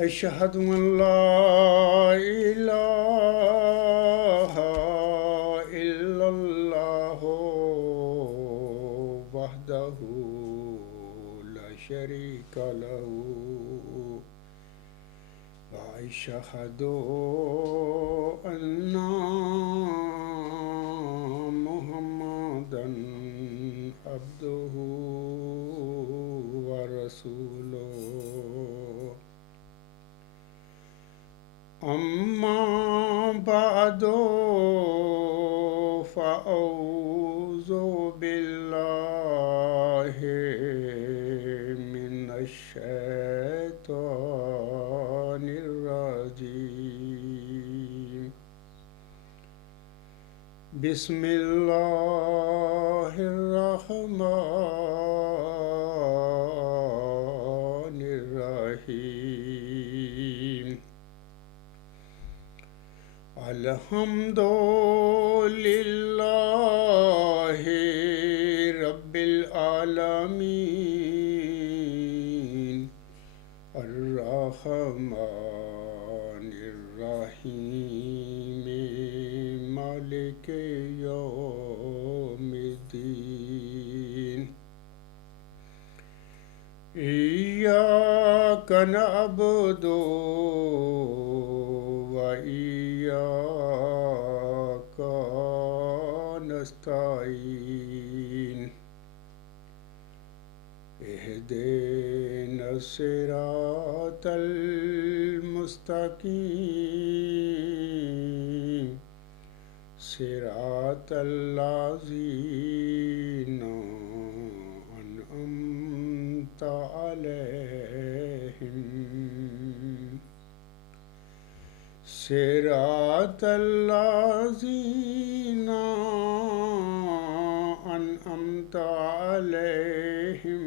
أشهد أن لا إله إلا الله وحده لا شريك له وأشهد أن محمدا عبده ورسوله أما بعد فأعوذ بالله من الشيطان الرجيم بسم الله الرحمن الرحيم الحمد لله رب العالمين الرحمن الرحيم مالك يوم الدين إياك نعبد وإياك نستعين اهدنا الصراط المستقيم صراط الذين أنعمت عليهم صراط الذين أنعمت عليهم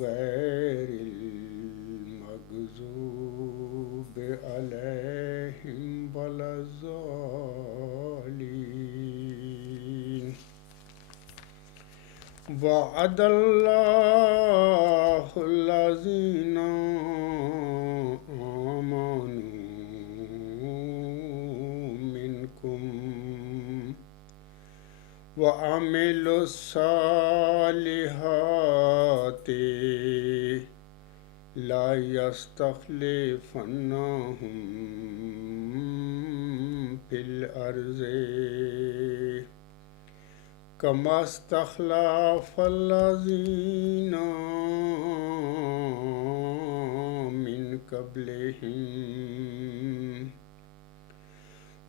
غير المغضوب عليهم ولا الضالين وعد الله الذين منكم وعملوا الصالحات لا يستخلفنهم في الأرض كما استخلف الذين من قبلهم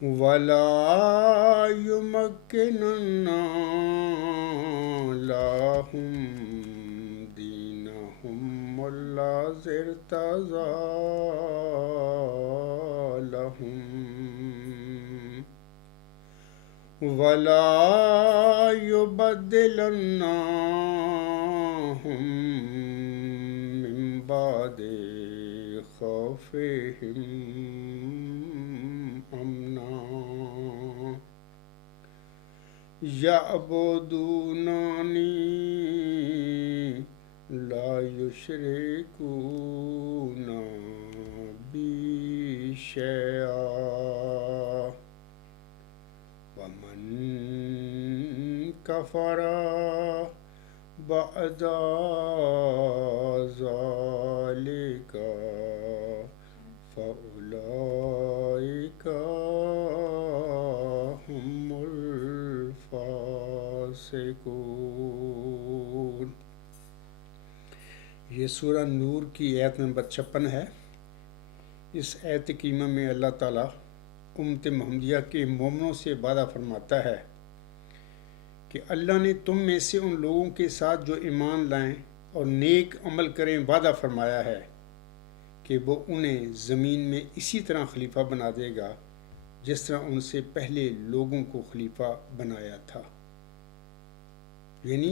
ولا يمكنن لهم دينهم الذي ارتضى لهم ولا يبدلنهم من بعد خوفهم أمنا يعبدونني لا يشركون بي شيئا ومن كفر بعد ذلك فأولئك هم الفاسقون۔ یہ سورہ نور کی آیت نمبر 56 ہے۔ اس آیت کریمہ میں اللہ تعالیٰ امت محمدیہ کے مومنوں سے وعدہ فرماتا ہے کہ اللہ نے تم میں سے ان لوگوں کے ساتھ جو ایمان لائیں اور نیک عمل کریں وعدہ فرمایا ہے کہ وہ انہیں زمین میں اسی طرح خلیفہ بنا دے گا جس طرح ان سے پہلے لوگوں کو خلیفہ بنایا تھا۔ یعنی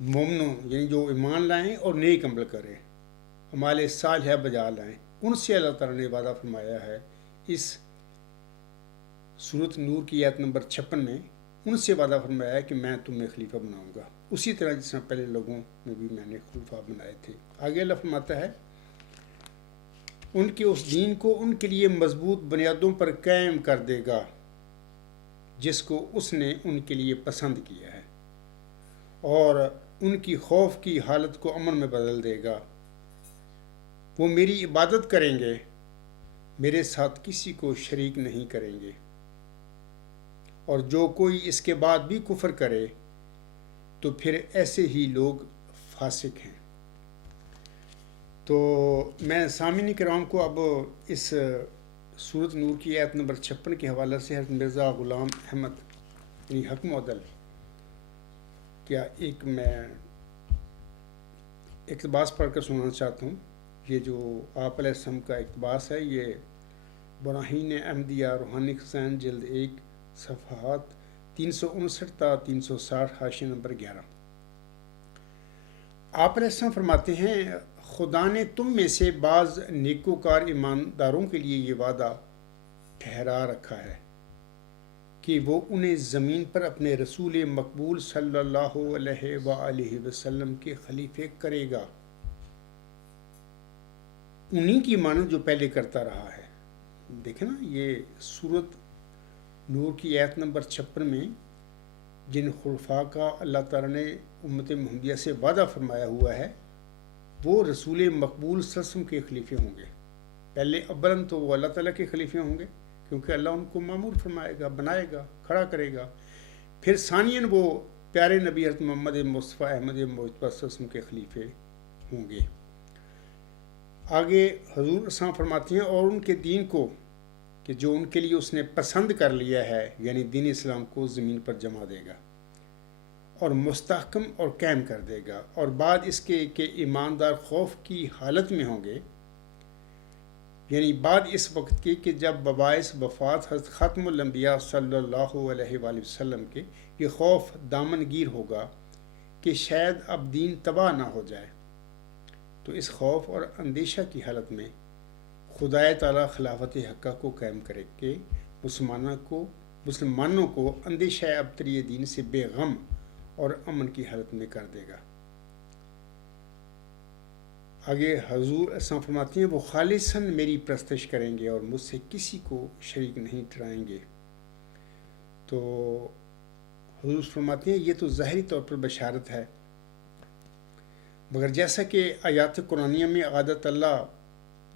مومنوں، یعنی جو ایمان لائیں اور نیک عمل کریں، اعمال صالحہ بجا لائیں، ان سے اللہ تعالیٰ نے وعدہ فرمایا ہے اس سورۃ نور کی آیت نمبر 56 میں ان سے وعدہ فرمایا ہے کہ میں تمہیں خلیفہ بناؤں گا، اسی طرح جس طرح پہلے لوگوں میں بھی میں نے خلیفہ بنائے تھے۔ آگے اللہ فرماتا ہے ان کے اس دین کو ان کے لیے مضبوط بنیادوں پر قائم کر دے گا جس کو اس نے ان کے لیے پسند کیا ہے، اور ان کی خوف کی حالت کو امن میں بدل دے گا۔ وہ میری عبادت کریں گے، میرے ساتھ کسی کو شریک نہیں کریں گے، اور جو کوئی اس کے بعد بھی کفر کرے تو پھر ایسے ہی لوگ فاسق ہیں۔ تو میں سامعین کرام کو اب اس سورۃ نور کی آیت نمبر 56 کے حوالے سے حضرت مرزا غلام احمد یعنی حق معدل کیا ایک میں اقتباس پڑھ کر سنانا چاہتا ہوں۔ یہ جو آپ علیہ السلام کا اقتباس ہے، یہ براہین احمدیہ روحانی خزائن جلد 1 صفحات 359 تا 360 حاشیہ نمبر 11۔ آپ علیہ السلام فرماتے ہیں، خدا نے تم میں سے بعض نیکوکار ایمانداروں کے لیے یہ وعدہ ٹھہرا رکھا ہے کہ وہ انہیں زمین پر اپنے رسول مقبول صلی اللہ علیہ وآلہ وسلم کے خلیفے کرے گا، انہی کی مانند جو پہلے کرتا رہا ہے۔ دیکھیں نا، یہ سورۃ نور کی آیت نمبر 56 میں جن خلفاء کا اللہ تعالیٰ نے امت محمدیہ سے وعدہ فرمایا ہوا ہے، وہ رسول مقبول صلی اللہ علیہ وسلم کے خلیفے ہوں گے۔ پہلے اولاً تو وہ اللہ تعالیٰ کے خلیفے ہوں گے، کیونکہ اللہ ان کو معمور فرمائے گا، بنائے گا، کھڑا کرے گا۔ پھر ثانیاً وہ پیارے نبی حضرت محمد مصطفیٰ احمد مجتبیٰ صلی اللہ علیہ وسلم کے خلیفے ہوں گے۔ آگے حضور اسلام فرماتے ہیں، اور ان کے دین کو کہ جو ان کے لیے اس نے پسند کر لیا ہے، یعنی دین اسلام کو زمین پر جما دے گا اور مستحکم اور قائم کر دے گا، اور بعد اس کے کہ ایماندار خوف کی حالت میں ہوں گے، یعنی بعد اس وقت کے کہ جب بباعث وفات حضرت ختم الانبیاء صلی اللہ علیہ وآلہ وسلم کے یہ خوف دامن گیر ہوگا کہ شاید اب دین تباہ نہ ہو جائے، تو اس خوف اور اندیشہ کی حالت میں خدائے تعالیٰ خلافت حقہ کو قائم کرے کہ مسلمانوں کو اندیشہ ابتری دین سے بے غم اور امن کی حالت میں کر دے گا۔ آگے حضور اسلام فرماتے ہیں، وہ خالصاً میری پرستش کریں گے اور مجھ سے کسی کو شریک نہیں ٹھہرائیں گے۔ تو حضور فرماتے ہیں، یہ تو ظاہری طور پر بشارت ہے، مگر جیسا کہ آیات قرآنیہ میں عادت اللہ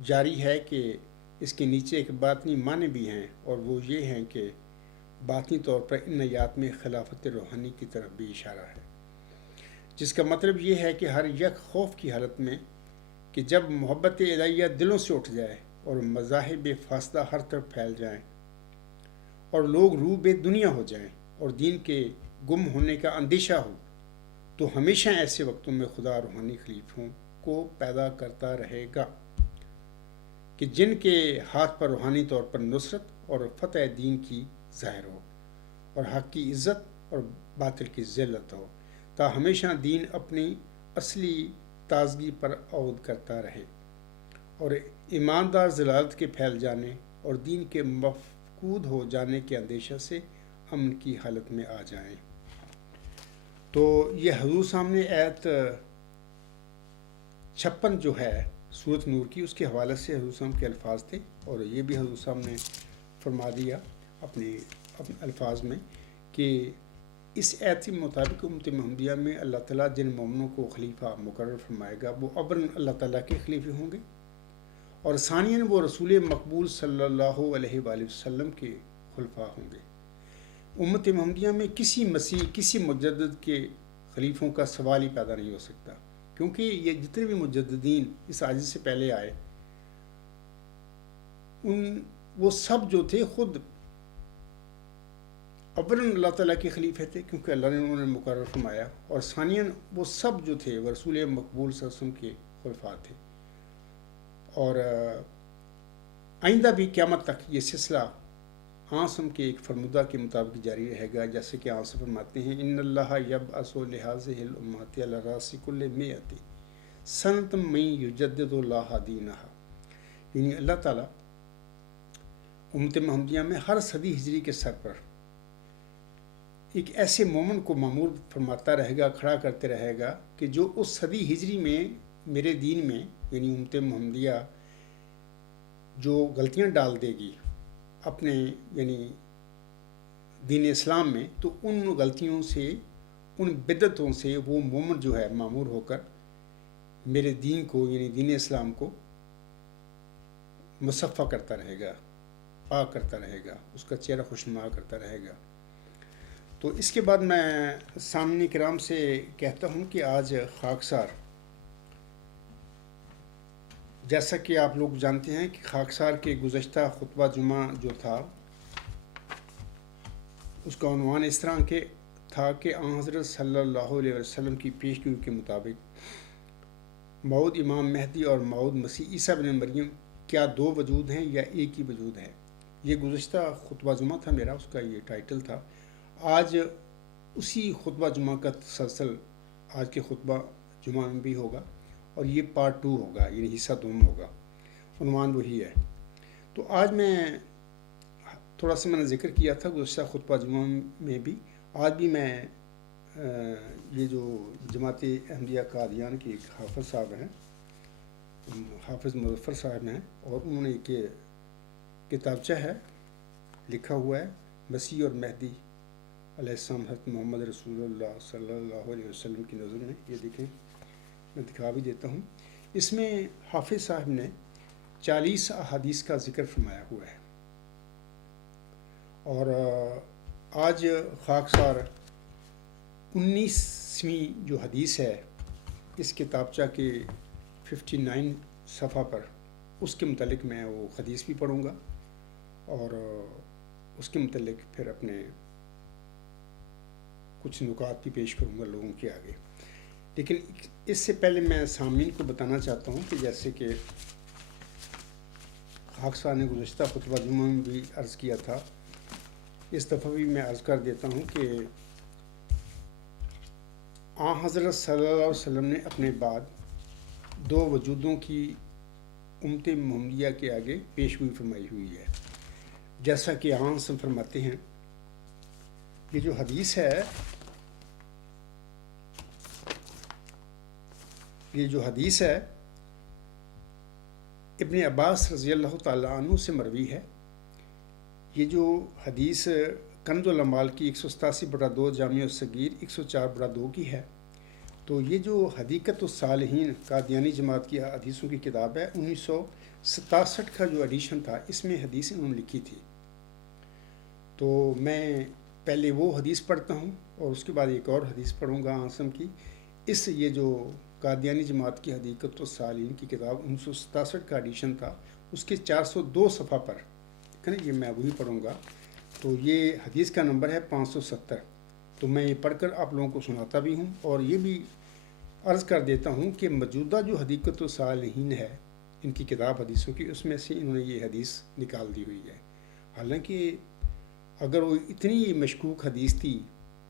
جاری ہے کہ اس کے نیچے ایک باطنی معنی بھی ہیں، اور وہ یہ ہیں کہ باطنی طور پر ان آیات میں خلافت روحانی کی طرف بھی اشارہ ہے، جس کا مطلب یہ ہے کہ ہر یک خوف کی حالت میں کہ جب محبت الہیہ دلوں سے اٹھ جائے اور مذاہب فاسدہ ہر طرف پھیل جائیں اور لوگ روح بے دنیا ہو جائیں اور دین کے گم ہونے کا اندیشہ ہو، تو ہمیشہ ایسے وقتوں میں خدا روحانی خلیفوں کو پیدا کرتا رہے گا کہ جن کے ہاتھ پر روحانی طور پر نصرت اور فتح دین کی ظاہر ہو، اور حق کی عزت اور باطل کی ذلت ہو، تا ہمیشہ دین اپنی اصلی تازگی پر عود کرتا رہے اور ایماندار ضلالت کے پھیل جانے اور دین کے مفقود ہو جانے کے اندیشہ سے امن کی حالت میں آ جائیں۔ تو یہ حضور سامنے آیت 56 جو ہے سورۃ نور کی، اس کے حوالے سے حضور صاحب کے الفاظ تھے، اور یہ بھی حضور صاحب نے فرما دیا اپنے الفاظ میں کہ اس آیت کے مطابق امت محمدیہ میں اللہ تعالیٰ جن مومنوں کو خلیفہ مقرر فرمائے گا وہ اولاً اللہ تعالیٰ کے خلیفے ہوں گے، اور ثانیاً وہ رسول مقبول صلی اللہ علیہ وآلہ وسلم کے خلفاء ہوں گے۔ امت محمدیہ میں کسی مسیح، کسی مجدد کے خلیفوں کا سوال ہی پیدا نہیں ہو سکتا، کیونکہ یہ جتنے بھی مجددین اس عاجز سے پہلے آئے، وہ سب جو تھے خود اولاً اللہ تعالیٰ کے خلیفے تھے، کیونکہ اللہ نے انہیں مقرر فرمایا، اور ثانیاً وہ سب جو تھے وہ رسول مقبول صلی اللہ علیہ وسلم کے خلفاء تھے، اور آئندہ بھی قیامت تک یہ سلسلہ آسم کے ایک فرمودہ کے مطابق جاری رہے گا، جیسے کہ آسم فرماتے ہیں، ان اللہ یبعث لہذہ الامت علی راس کل مئۃ سنۃ من یجدد اللہ دینہا، یعنی اللہ تعالیٰ امت محمدیہ میں ہر صدی ہجری کے سر پر ایک ایسے مومن کو معمور فرماتا رہے گا، کھڑا کرتے رہے گا کہ جو اس صدی ہجری میں میرے دین میں یعنی امت محمدیہ جو غلطیاں ڈال دے گی اپنے یعنی دین اسلام میں، تو ان غلطیوں سے، ان بدعتوں سے وہ مومن جو ہے معمور ہو کر میرے دین کو یعنی دین اسلام کو مصفح کرتا رہے گا، پاک کرتا رہے گا، اس کا چہرہ خوشنما کرتا رہے گا۔ تو اس کے بعد میں سامعین کرام سے کہتا ہوں کہ آج خاکسار، جیسا کہ آپ لوگ جانتے ہیں کہ خاکسار کے گزشتہ خطبہ جمعہ جو تھا اس کا عنوان اس طرح کے تھا کہ آن حضرت صلی اللہ علیہ وسلم کی پیشگوئی کے مطابق موعود امام مہدی اور موعود مسیح عیسیٰ بن مریم کیا دو وجود ہیں یا ایک ہی وجود ہے؟ یہ گزشتہ خطبہ جمعہ تھا میرا، اس کا یہ ٹائٹل تھا۔ آج اسی خطبہ جمعہ کا تسلسل آج کے خطبہ جمعہ میں بھی ہوگا، اور یہ پارٹ 2 ہوگا، یعنی حصہ دوم ہوگا، عنوان وہی ہے۔ تو آج میں تھوڑا سا میں نے ذکر کیا تھا گزشتہ خطبہ جمعہ میں بھی، آج بھی میں یہ جو جماعت احمدیہ قادیان کے ایک حافظ صاحب ہیں، حافظ مظفر صاحب ہیں، اور انہوں نے ایک کتابچہ ہے لکھا ہوا ہے مسیح اور مہدی علیہ السلام حضرت محمد رسول اللہ صلی اللہ علیہ وسلم کی نظر میں، یہ دیکھیں میں دکھا بھی دیتا ہوں۔ اس میں حافظ صاحب نے 40 احادیث کا ذکر فرمایا ہوا ہے، اور آج خاکسار 19ویں جو حدیث ہے اس کتابچہ کے 59 صفحہ پر، اس کے متعلق میں وہ حدیث بھی پڑھوں گا اور اس کے متعلق پھر اپنے کچھ نکات بھی پیش کروں گا لوگوں کے آگے۔ لیکن اس سے پہلے میں سامعین کو بتانا چاہتا ہوں کہ جیسے کہ خاکسار نے گزشتہ خطبہ جمعہ میں بھی عرض کیا تھا، اس دفعہ بھی میں عرض کر دیتا ہوں کہ آن حضرت صلی اللہ علیہ وسلم نے اپنے بعد دو وجودوں کی امت محمدیہ کے آگے پیشگوئی فرمائی ہوئی ہے، جیسا کہ آن سے فرماتے ہیں۔ یہ جو حدیث ہے، ابن عباس رضی اللہ تعالیٰ عنہ سے مروی ہے۔ یہ جو حدیث کنز الاموال کی 187/2 جامع الصغیر 104/2 کی ہے، تو یہ جو حدیقۃ الصالحین قادیانی جماعت کی حدیثوں کی کتاب ہے، 1967 کا جو ایڈیشن تھا، اس میں حدیث انہوں نے لکھی تھی۔ تو میں پہلے وہ حدیث پڑھتا ہوں اور اس کے بعد ایک اور حدیث پڑھوں گا عاصم کی۔ یہ جو قادیانی جماعت کی حدیقۃ الصالحین کی کتاب 1967 کا ایڈیشن تھا، اس کے 402 صفحہ پر یہ میں وہی پڑھوں گا۔ تو یہ حدیث کا نمبر ہے 570۔ تو میں یہ پڑھ کر آپ لوگوں کو سناتا بھی ہوں، اور یہ بھی عرض کر دیتا ہوں کہ موجودہ جو حدیقۃ الصالحین ہے ان کی کتاب حدیثوں کی، اس میں سے انہوں نے یہ حدیث نکال دی ہوئی ہے۔ حالانکہ اگر وہ اتنی مشکوک حدیث تھی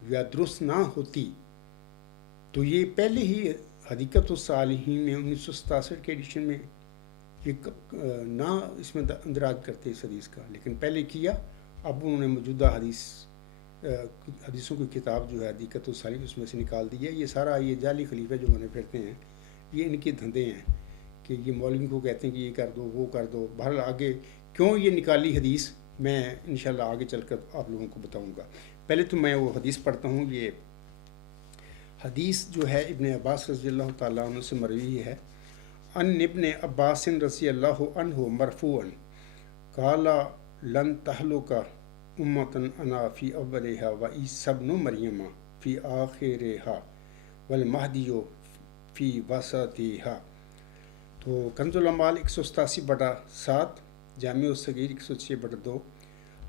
یا درست نہ ہوتی تو یہ پہلے ہی حدیقۃ الصالحین میں 1967 کے ایڈیشن میں نہ اس میں اندراج کرتے اس حدیث کا، لیکن پہلے کیا۔ اب انہوں نے موجودہ حدیثوں کی کتاب جو ہے حدیقۃ الصالحین اس میں سے نکال دی ہے۔ یہ سارا یہ جعلی خلیفہ جو بنے پھرتے ہیں، یہ ان کے دھندے ہیں کہ یہ مولوی کو کہتے ہیں کہ یہ کر دو وہ کر دو۔ بہرحال آگے کیوں یہ نکالی حدیث میں انشاءاللہ آگے چل کر آپ لوگوں کو بتاؤں گا۔ پہلے تو میں وہ حدیث پڑھتا ہوں۔ یہ حدیث جو ہے ابن عباس رضی اللہ تعالیٰ عنہ سے مروی ہے۔ ان ابن عباس رضی اللہ عنہ مرفوعا قال لن تہلک امتن انا فی اولہا و عیسی ابن مریم فی آخرہا والمہدی فی وسطہا۔ تو کنز الاموال 187/7 جامع الصغیر 106/2۔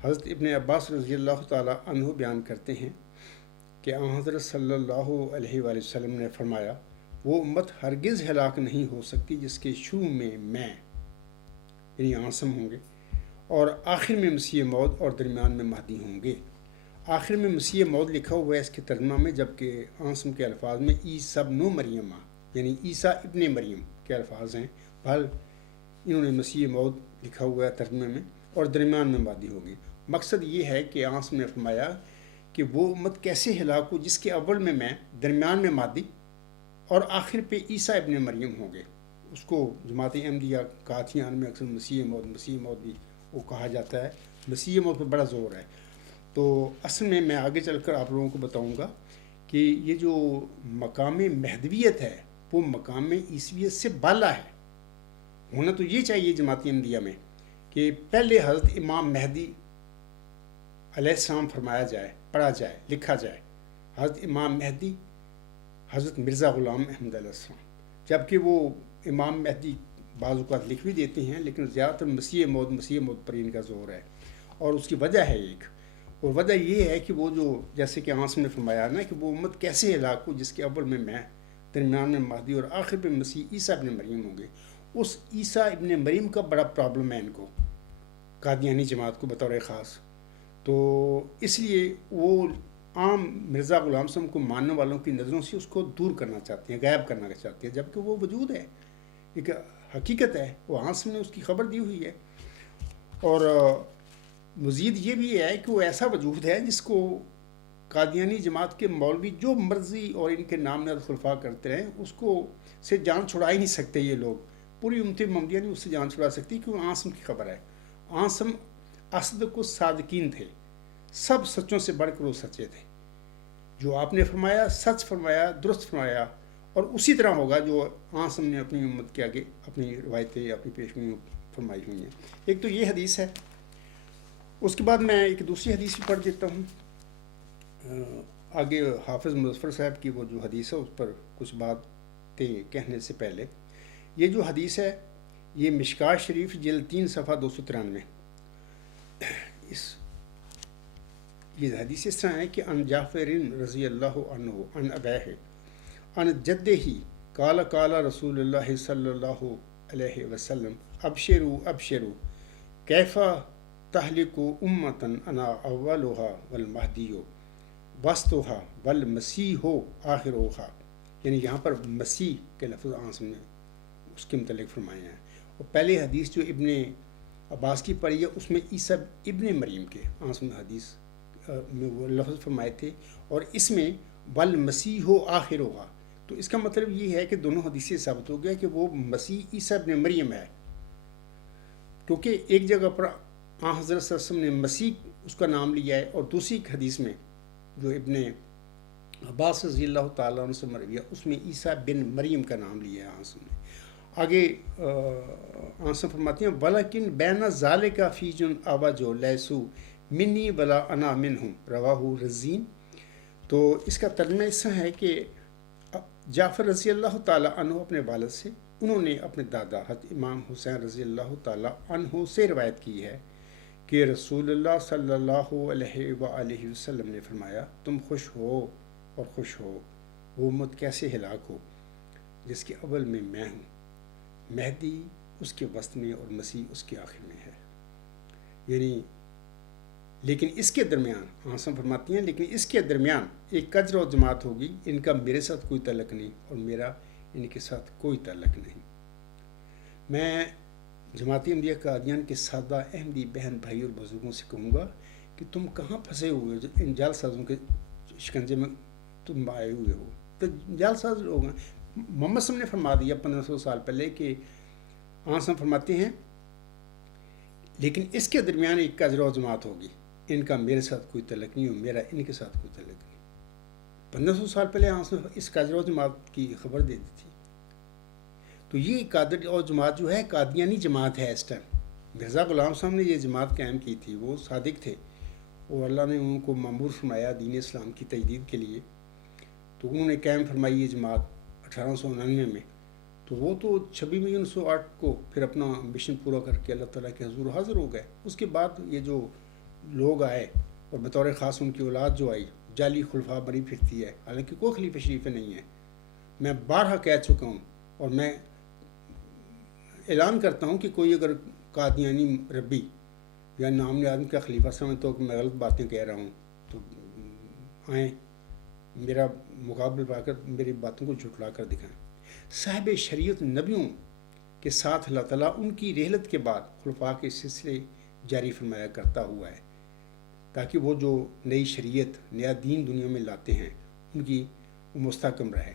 حضرت ابن عباس رضی اللہ تعالیٰ عنہ بیان کرتے ہیں کہ آن حضرت صلی اللہ علیہ وآلہ وسلم نے فرمایا، وہ امت ہرگز ہلاک نہیں ہو سکتی جس کے شروع میں یعنی عاصم ہوں گے، اور آخر میں مسیح موعود اور درمیان میں مہدی ہوں گے۔ آخر میں مسیح موعود لکھا ہوا ہے اس کے ترجمہ میں، جبکہ عاصم کے الفاظ میں عیسی ابن مریم یعنی عیسیٰ ابن مریم کے الفاظ ہیں۔ بہرحال انہوں نے مسیح موعود لکھا ہوا ہے ترجمے میں، اور درمیان میں مہدی ہوگی۔ مقصد یہ ہے کہ عاصم نے فرمایا کہ وہ امت کیسے ہلاک ہو جس کے اول میں درمیان میں مہدی اور آخر پہ عیسیٰ ابن مریم ہوں گے۔ اس کو جماعت احمدیہ قادیان میں اکثر مسیح موعود بھی وہ کہا جاتا ہے، مسیح موعود پہ بڑا زور ہے۔ تو اصل میں آگے چل کر آپ لوگوں کو بتاؤں گا کہ یہ جو مقام مہدویت ہے وہ مقام عیسویت سے بالا ہے۔ ہونا تو یہ چاہیے جماعت احمدیہ میں کہ پہلے حضرت امام مہدی علیہ السلام فرمایا جائے، پڑھا جائے، لکھا جائے، حضرت امام مہدی حضرت مرزا غلام احمد علیہ السلام، جبکہ وہ امام مہدی بعض اوقات لکھ بھی دیتے ہیں لیکن زیادہ تر مسیح موعود پر ان کا زور ہے، اور اس کی وجہ ہے ایک، اور وجہ یہ ہے کہ وہ جو جیسے کہ عاصم نے فرمایا نا کہ وہ امت کیسے ہلاک ہو جس کے اول میں درمیان میں مہدی اور آخر میں مسیح عیسیٰ ابن مریم ہوں گے۔ اس عیسیٰ ابن مریم کا بڑا پرابلم ہے ان کو، قادیانی جماعت کو بطور خاص، تو اس لیے وہ عام مرزا غلام صاحب کو ماننے والوں کی نظروں سے اس کو دور کرنا چاہتے ہیں، غائب کرنا چاہتے ہیں، جبکہ وہ وجود ہے، ایک حقیقت ہے، وہ عاصم نے اس کی خبر دی ہوئی ہے۔ اور مزید یہ بھی ہے کہ وہ ایسا وجود ہے جس کو قادیانی جماعت کے مولوی جو مرضی اور ان کے نام نہاد خلفاء کرتے رہیں اس کو سے جان چھڑا ہی نہیں سکتے یہ لوگ، پوری امت محمدیہ نہیں اس سے جان چھڑا سکتی، کیونکہ عاصم کی خبر ہے۔ عاصم اصدق و صادقین تھے، سب سچوں سے بڑھ کر وہ سچے تھے، جو آپ نے فرمایا سچ فرمایا، درست فرمایا، اور اسی طرح ہوگا جو عاصم نے اپنی امت کے آگے اپنی روایتیں اپنی پیشگوئیاں فرمائی ہوئی ہیں۔ ایک تو یہ حدیث ہے، اس کے بعد میں ایک دوسری حدیث بھی پڑھ دیتا ہوں۔ آگے حافظ مظفر صاحب کی وہ جو حدیث ہے اس پر کچھ باتیں کہنے سے پہلے، یہ جو حدیث ہے یہ مشکاۃ شریف جلد 3 صفحہ 293، یہ حدیث اس طرح ہے کہ ان جعفر رضی اللہ عنہ ان ابیہ ان جدہ قال قال رسول اللہ صلی اللہ علیہ وسلم ابشروا ابشروا کیف تہلک امتن انا اولها والمہدی وسطها والمسیح آخرها، یعنی یہاں پر مسیح کے لفظ عاصم نے اس کے متعلق فرمائے ہیں، اور پہلی حدیث جو ابن عباس کی پڑھی ہے اس میں عیسیٰ ابن مریم کے عاصم حدیث میں وہ لفظ فرمائے تھے، اور اس میں والمسیح آخرها، تو اس کا مطلب یہ ہے کہ دونوں حدیثیں ثابت ہو گیا کہ وہ مسیح عیسیٰ ابن مریم ہے، کیونکہ ایک جگہ پر حضرت صلی اللہ علیہ وسلم نے مسیح اس کا نام لیا ہے، اور دوسری حدیث میں جو ابن عباس رضی اللہ تعالیٰ عنہ سے مروی ہے اس میں عیسیٰ بن مریم کا نام لیا ہے عاصم نے۔ آگے عاصم فرماتے ہیں وَلَكِنْ بَيْنَ ذَلِكَ فِيجٌ أَوَجُ لَيْسُوا مِنِّي وَلَا أَنَا مِنْهُمْ رواہ رزین، تو اس کا ترجمہ اس طرح ہے کہ جعفر رضی اللہ تعالیٰ عنہ اپنے والد سے، انہوں نے اپنے دادا حضرت امام حسین رضی اللہ تعالیٰ عنہ سے روایت کی ہے کہ رسول اللہ صلی اللہ علیہ وآلہ وسلم نے فرمایا تم خوش ہو اور خوش ہو، وہ امت کیسے ہلاک ہو جس کے اول میں ہوں، مہدی اس کے وسط میں اور مسیح اس کے آخر میں ہے، یعنی لیکن اس کے درمیان عاصم فرماتی ہیں لیکن اس کے درمیان ایک کجر و جماعت ہوگی، ان کا میرے ساتھ کوئی تعلق نہیں اور میرا ان کے ساتھ کوئی تعلق نہیں۔ میں جماعت احمدیہ قادیان کے سادہ احمدی بہن بھائی اور بزرگوں سے کہوں گا کہ تم کہاں پھنسے ہوئے ہو، ان جعل سازوں کے شکنجے میں تم آئے ہوئے ہو، تو جعل ساز لوگ ہیں۔ محمد صلی اللہ علیہ وسلم نے فرما دیا 1500 سال پہلے کہ عاصم فرماتے ہیں لیکن اس کے درمیان ایک کجر و جماعت ہوگی، ان کا میرے ساتھ کوئی تعلق نہیں اور میرا ان کے ساتھ کوئی تعلق نہیں۔ 1500 سال پہلے عاصم اس کجر و جماعت کی خبر دے دی تھی۔ تو یہ قادر اور جماعت جو ہے قادیانی جماعت ہے، اس ٹائم مرزا غلام صاحب نے یہ جماعت قائم کی تھی، وہ صادق تھے اور اللہ نے ان کو مامور فرمایا دین اسلام کی تجدید کے لیے، تو انہوں نے قائم فرمائی یہ جماعت 1899 میں، تو وہ تو 26 مئی 1908 کو پھر اپنا مشن پورا کر کے اللہ تعالیٰ کے حضور حاضر ہو گئے۔ اس کے بعد یہ جو لوگ آئے اور بطور خاص ان کی اولاد جو آئی جعلی خلفاء بری پھرتی ہے، حالانکہ کوئی خلیفہ شریف نہیں ہے۔ میں بارہا کہہ چکا ہوں اور میں اعلان کرتا ہوں کہ کوئی اگر قادیانی ربی یا نام نہاد کا خلیفہ سمجھ تو کہ میں غلط باتیں کہہ رہا ہوں تو آئیں میرا مقابل پا کر میری باتوں کو جھٹلا کر دکھائیں۔ صاحب شریعت نبیوں کے ساتھ اللہ تعالیٰ ان کی رحلت کے بعد خلفاء کے سلسلے جاری فرمایا کرتا ہوا ہے، تاکہ وہ جو نئی شریعت نیا دین دنیا میں لاتے ہیں ان کی مستحکم رہے۔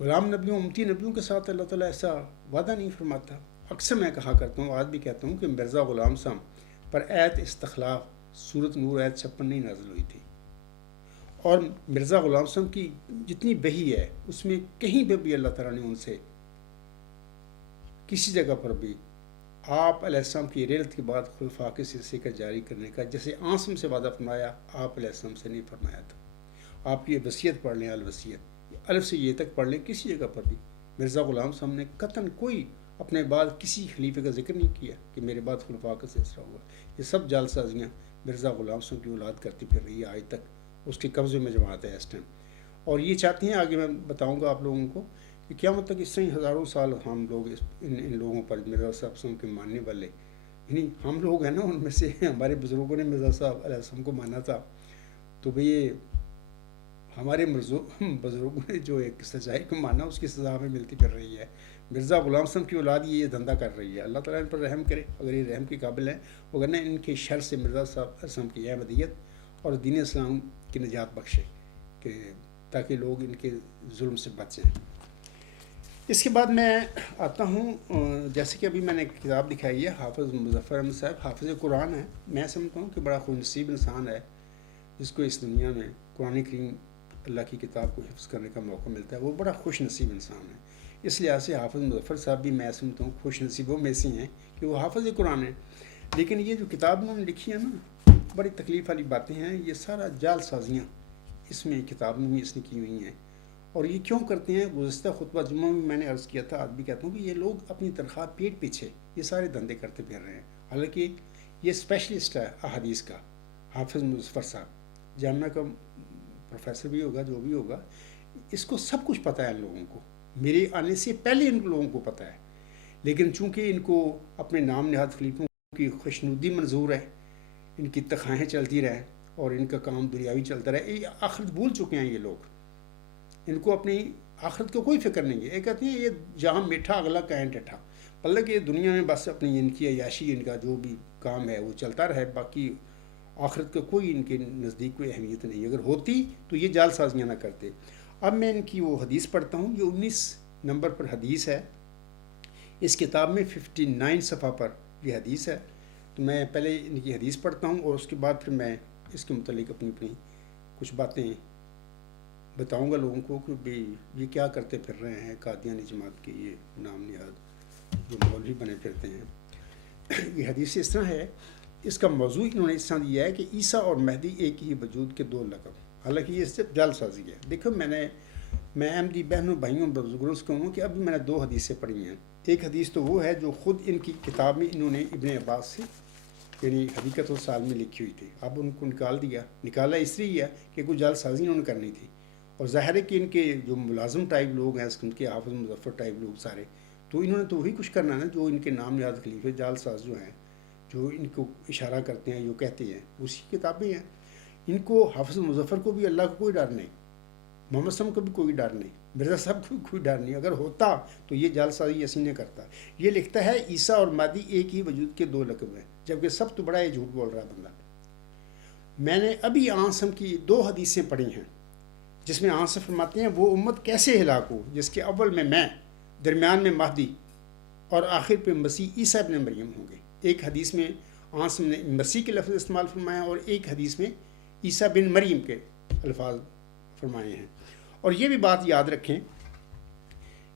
غلام نبیوں امتی نبیوں کے ساتھ اللہ تعالیٰ ایسا وعدہ نہیں فرماتا. اکثر میں کہا کرتا ہوں، آج بھی کہتا ہوں کہ مرزا غلام صاحب پر آیت استخلاف سورت نور آیت 56 نہیں نازل ہوئی تھی. اور مرزا غلام صاحب کی جتنی بہی ہے اس میں کہیں پہ بھی اللہ تعالیٰ نے ان سے کسی جگہ پر بھی آپ علیہ السلام کی ریلت کے بعد خلفاء کے سلسلے کا جاری کرنے کا جیسے عاصم سے وعدہ فرمایا آپ علیہ السلام سے نہیں فرمایا تھا. آپ کی وصیت پڑھ لیں، الوصیت الف سے یہ تک پڑھ لیں، کسی جگہ پر بھی مرزا غلام صاحب نے قطعاً کوئی اپنے بعد کسی خلیفے کا ذکر نہیں کیا کہ میرے بعد خلفاء کا سلسلہ ہوا. یہ سب جعل سازیاں مرزا غلام صاحب کی اولاد کرتی پھر رہی ہے آج تک، اس کے قبضے میں جماعت ہے اس ٹائم. اور یہ چاہتے ہیں آگے میں بتاؤں گا آپ لوگوں کو کہ کیا مطلب اس طرح ہزاروں سال ہم لوگ ان لوگوں پر مرزا صاحب کے ماننے والے، یعنی ہم لوگ ہیں نا، ان میں سے ہمارے بزرگوں نے مرزا صاحب علیہ السلام کو مانا تھا. تو بھئی ہمارے بزرگوں نے جو ایک سچائی کو مانا اس کی سزا ہمیں ملتی پھر رہی ہے. مرزا غلام صاحب کی اولاد یہ دھندا کر رہی ہے. اللہ تعالیٰ ان پر رحم کرے اگر یہ رحم کے قابل ہیں، وگرنہ ان کے شر سے مرزا صاحب علیہ السلام کی احمدیت اور دین اسلام کی نجات بخشے کہ تاکہ لوگ ان کے ظلم سے بچ جائیں. اس کے بعد میں آتا ہوں، جیسے کہ ابھی میں نے ایک کتاب دکھائی ہے حافظ مظفر احمد صاحب، حافظ قرآن ہے. میں سمجھتا ہوں کہ بڑا خوش نصیب انسان ہے جس کو اس دنیا میں قرآن کریم اللہ کی کتاب کو حفظ کرنے کا موقع ملتا ہے. وہ بڑا خوش نصیب انسان ہے. اس لحاظ سے حافظ مظفر صاحب بھی میں سمجھتا ہوں خوش نصیبوں میں سے ہیں کہ وہ حافظ قرآن ہیں. لیکن یہ جو کتاب انہوں نے لکھی ہے نا، بڑی تکلیف والی باتیں ہیں. یہ سارا جعل سازیاں اس میں کتاب میں بھی اس نے کی ہوئی ہیں. اور یہ کیوں کرتے ہیں؟ گزشتہ خطبہ جمعہ میں نے عرض کیا تھا، آج بھی کہتا ہوں کہ یہ لوگ اپنی تنخواہ پیٹ پیچھے یہ سارے دھندے کرتے پھر رہے ہیں. حالانکہ یہ اسپیشلسٹ ہے احادیث کا حافظ مظفر صاحب، جامعہ کا پروفیسر بھی ہوگا جو بھی ہوگا، اس کو سب کچھ پتہ ہے ان لوگوں کو. میرے آنے سے پہلے ان لوگوں کو پتہ ہے. لیکن چونکہ ان کو اپنے نام نہاد خلیفوں کی خوشنودی منظور ہے، ان کی تنخواہیں چلتی رہیں اور ان کا کام دنیاوی چلتا رہے. یہ آخرت بھول چکے ہیں یہ لوگ. ان کو اپنی آخرت کو کوئی فکر نہیں ہے. یہ کہتے ہیں یہ جہاں میٹھا اگلا کہیں ٹھٹھا، مطلب کہ دنیا میں بس اپنی ان کی عیاشی، ان کا جو بھی کام ہے وہ چلتا رہے، باقی آخرت کا کوئی ان کے نزدیک کوئی اہمیت نہیں. اگر ہوتی تو یہ جعل سازیاں نہ کرتے. اب میں ان کی وہ حدیث پڑھتا ہوں. یہ 19 نمبر پر حدیث ہے اس کتاب میں، 59 صفحہ پر یہ حدیث ہے. تو میں پہلے ان کی حدیث پڑھتا ہوں اور اس کے بعد پھر میں اس کے متعلق اپنی کچھ باتیں بتاؤں گا لوگوں کو کہ یہ کیا کرتے پھر رہے ہیں قادیانی جماعت کے یہ نام نہاد جو مولوی بنے پھرتے ہیں. یہ حدیث اس طرح ہے، اس کا موضوع انہوں نے اس طرح دیا ہے کہ عیسیٰ اور مہدی ایک ہی وجود کے دو لقب. حالانکہ یہ صرف جعل سازی ہے. دیکھو میں احمدی بہنوں بھائیوں بزرگوں سے کہوں کہ ابھی میں نے 2 حدیثیں پڑھی ہیں. ایک حدیث تو وہ ہے جو خود ان کی کتاب میں انہوں نے ابن عباس سے یعنی حقیقت السال میں لکھی ہوئی تھی. اب ان کو نکالا اس لیے ہے کہ کوئی جعل سازی انہوں نے کرنی تھی. اور ظاہر ہے کہ ان کے جو ملازم ٹائپ لوگ ہیں، ان کے حافظ مظفر ٹائپ لوگ سارے، تو انہوں نے تو وہی کچھ کرنا ہے نا جو ان کے نام نہاد خلیفے جعل ساز جو ہیں، جو ان کو اشارہ کرتے ہیں، جو کہتے ہیں، اسی کتابیں ہیں. ان کو حافظ مظفر کو بھی اللہ کا کوئی ڈر نہیں، محمد صاحب کو بھی کوئی ڈر نہیں، مرزا صاحب کو بھی کوئی ڈر نہیں. اگر ہوتا تو یہ جعل سازی ایسی نہیں کرتا. یہ لکھتا ہے عیسیٰ اور مہدی ایک ہی وجود کے دو لقب ہیں، جبکہ سب تو بڑا یہ جھوٹ بول رہا ہے بندہ. میں نے ابھی آنسم کی 2 حدیثیں پڑھی ہیں جس میں آنسم فرماتے ہیں وہ امت کیسے ہلاک ہو جس کے اول میں درمیان میں مہدی اور آخر پہ مسیح عیسیٰ ابن مریم ہوں گے. ایک حدیث میں آنسم نے مسیح کے لفظ استعمال فرمایا اور ایک حدیث میں عیسیٰ بن مریم کے الفاظ فرمائے ہیں. اور یہ بھی بات یاد رکھیں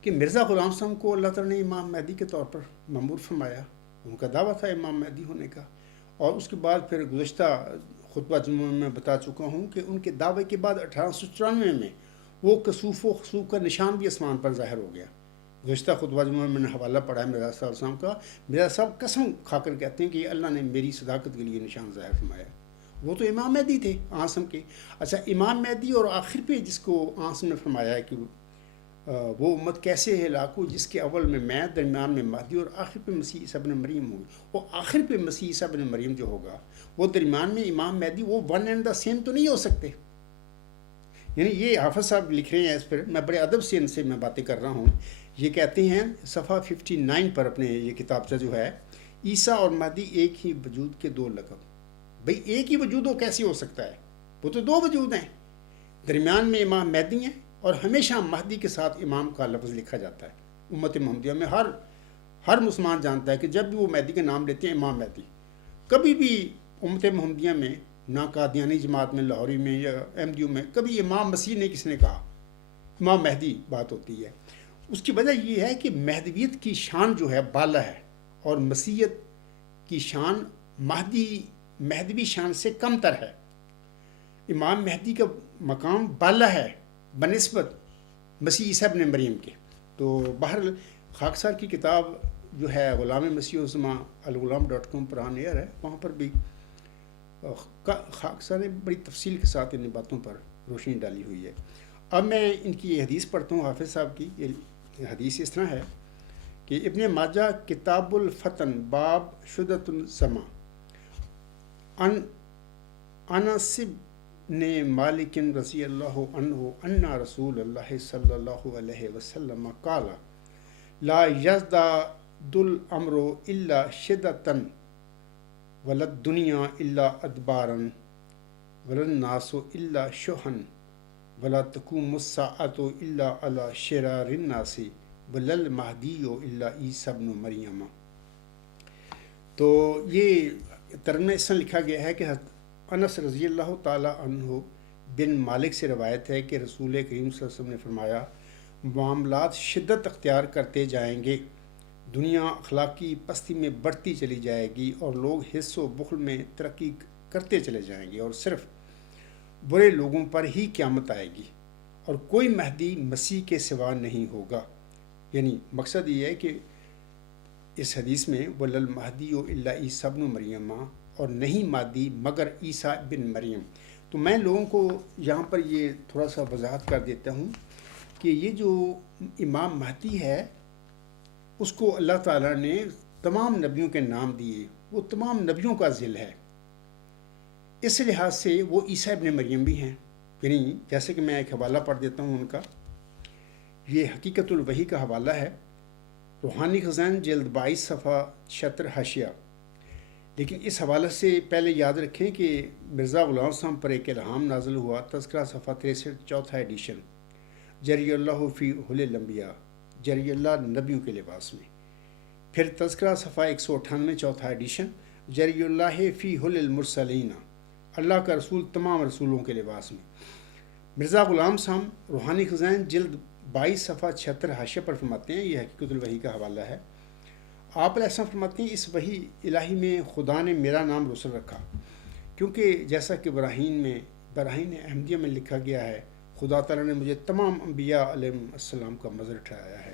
کہ مرزا غلام صاحب کو اللہ تعالیٰ نے امام مہدی کے طور پر مأمور فرمایا. ان کا دعویٰ تھا امام مہدی ہونے کا. اور اس کے بعد پھر گزشتہ خطبہ جمعہ میں بتا چکا ہوں کہ ان کے دعوے کے بعد 1894 میں وہ کسوف و خسوف کا نشان بھی آسمان پر ظاہر ہو گیا. گزشتہ خطبہ جمعہ میں نے حوالہ پڑھا ہے مرزا صاحب صاحب کا. مرزا صاحب قسم کھا کر کہتے ہیں کہ اللہ نے میری صداقت کے لیے نشان ظاہر فرمایا. وہ تو امام مہدی تھے آنسم کے. اچھا، امام مہدی اور آخر پہ جس کو آنسم نے فرمایا ہے کہ وہ امت کیسے ہلاک ہو جس کے اول میں درمیان میں مہدی اور آخر پہ مسیح عیسیٰ ابن مریم ہوگی. وہ آخر پہ مسیح عیسیٰ ابن مریم جو ہوگا وہ درمیان میں امام مہدی، وہ ون اینڈ دا سیم تو نہیں ہو سکتے. یعنی یہ حافظ صاحب لکھ رہے ہیں اس پر، میں بڑے ادب سے ان سے میں باتیں کر رہا ہوں. یہ کہتے ہیں صفحہ 59 پر اپنے یہ کتابچہ جو ہے، عیسیٰ اور مہدی ایک ہی وجود کے دو لقب. بھئی ایک ہی وجود ہو کیسے ہو سکتا ہے؟ وہ تو 2 وجود ہیں. درمیان میں امام مہدی ہیں اور ہمیشہ مہدی کے ساتھ امام کا لفظ لکھا جاتا ہے. امت محمدیہ میں ہر مسلمان جانتا ہے کہ جب بھی وہ مہدی کا نام لیتے ہیں امام مہدی. کبھی بھی امت محمدیہ میں نہ قادیانی جماعت میں لاہوری میں یا احمدیوں میں کبھی امام مسیح نے کس نے کہا، امام مہدی بات ہوتی ہے. اس کی وجہ یہ ہے کہ مہدویت کی شان جو ہے بالا ہے اور مسیحیت کی شان مہدوی شان سے کم تر ہے. امام مہدی کا مقام بالا ہے بنسبت مسیح عیسیٰ ابن مریم کے. تو بہرحال خاکسار کی کتاب جو ہے غلام مسیح الزماں الغلام.com پر آن ایئر ہے، وہاں پر بھی خاکسار نے بڑی تفصیل کے ساتھ ان باتوں پر روشنی ڈالی ہوئی ہے. اب میں ان کی یہ حدیث پڑھتا ہوں حافظ صاحب کی. یہ حدیث اس طرح ہے کہ ابن ماجہ کتاب الفتن باب شدت الزما انس بن مالک رضی اللہ عنہ ان رسول اللہ صلی اللہ علیہ وسلم قال لا یزداد الامر الا شدتا ولا الدنیا الا ادبارا ولا الناس الا شحا ولا تقوم الساعۃ الا علی شرار الناس ولا المہدی الا عیسیٰ ابن مریم. تو یہ ترجمہ اس طرح لکھا گیا ہے کہ انس رضی اللہ تعالیٰ عنہ بن مالک سے روایت ہے کہ رسول کریم صلی اللہ علیہ وسلم نے فرمایا معاملات شدت اختیار کرتے جائیں گے، دنیا اخلاقی پستی میں بڑھتی چلی جائے گی اور لوگ حس و بخل میں ترقی کرتے چلے جائیں گے اور صرف برے لوگوں پر ہی قیامت آئے گی اور کوئی مہدی مسیح کے سوا نہیں ہوگا. یعنی مقصد یہ ہے کہ اس حدیث میں وَلَا الْمَهْدِيُّ إِلَّا عِيسَىٰ ابْنُ مَرْيَمَ اور نہیں مہدی مگر عیسیٰ بن مریم. تو میں لوگوں کو یہاں پر یہ تھوڑا سا وضاحت کر دیتا ہوں کہ یہ جو امام مہدی ہے اس کو اللہ تعالیٰ نے تمام نبیوں کے نام دیے، وہ تمام نبیوں کا ذیل ہے. اس لحاظ سے وہ عیسیٰ ابن مریم بھی ہیں. یعنی جیسے کہ میں ایک حوالہ پڑھ دیتا ہوں ان کا. یہ حقیقت الوحی کا حوالہ ہے، روحانی خزائن جلد 22 صفحہ 76 حاشیہ. لیکن اس حوالے سے پہلے یاد رکھیں کہ مرزا غلام صاحب پر ایک الہام نازل ہوا، تذکرہ صفحہ 63 چوتھا ایڈیشن، جری اللہ فی حل الانبیاء، جری اللہ نبیوں کے لباس میں. پھر تذکرہ صفحہ 198 چوتھا ایڈیشن، جری اللہ فی حل المرسلین، اللہ کا رسول تمام رسولوں کے لباس میں. مرزا غلام صاحب روحانی خزائن جلد 22 صفحہ 76 حاشیہ پر فرماتے ہیں، یہ حقیقت الوحی کا حوالہ ہے. آپ علیہ السلام فرماتے ہیں اس وحی الہی میں خدا نے میرا نام رسول رکھا کیونکہ جیسا کہ براہین احمدیہ میں لکھا گیا ہے، خدا تعالیٰ نے مجھے تمام انبیاء علیہ السلام کا مظہر ٹھہرایا ہے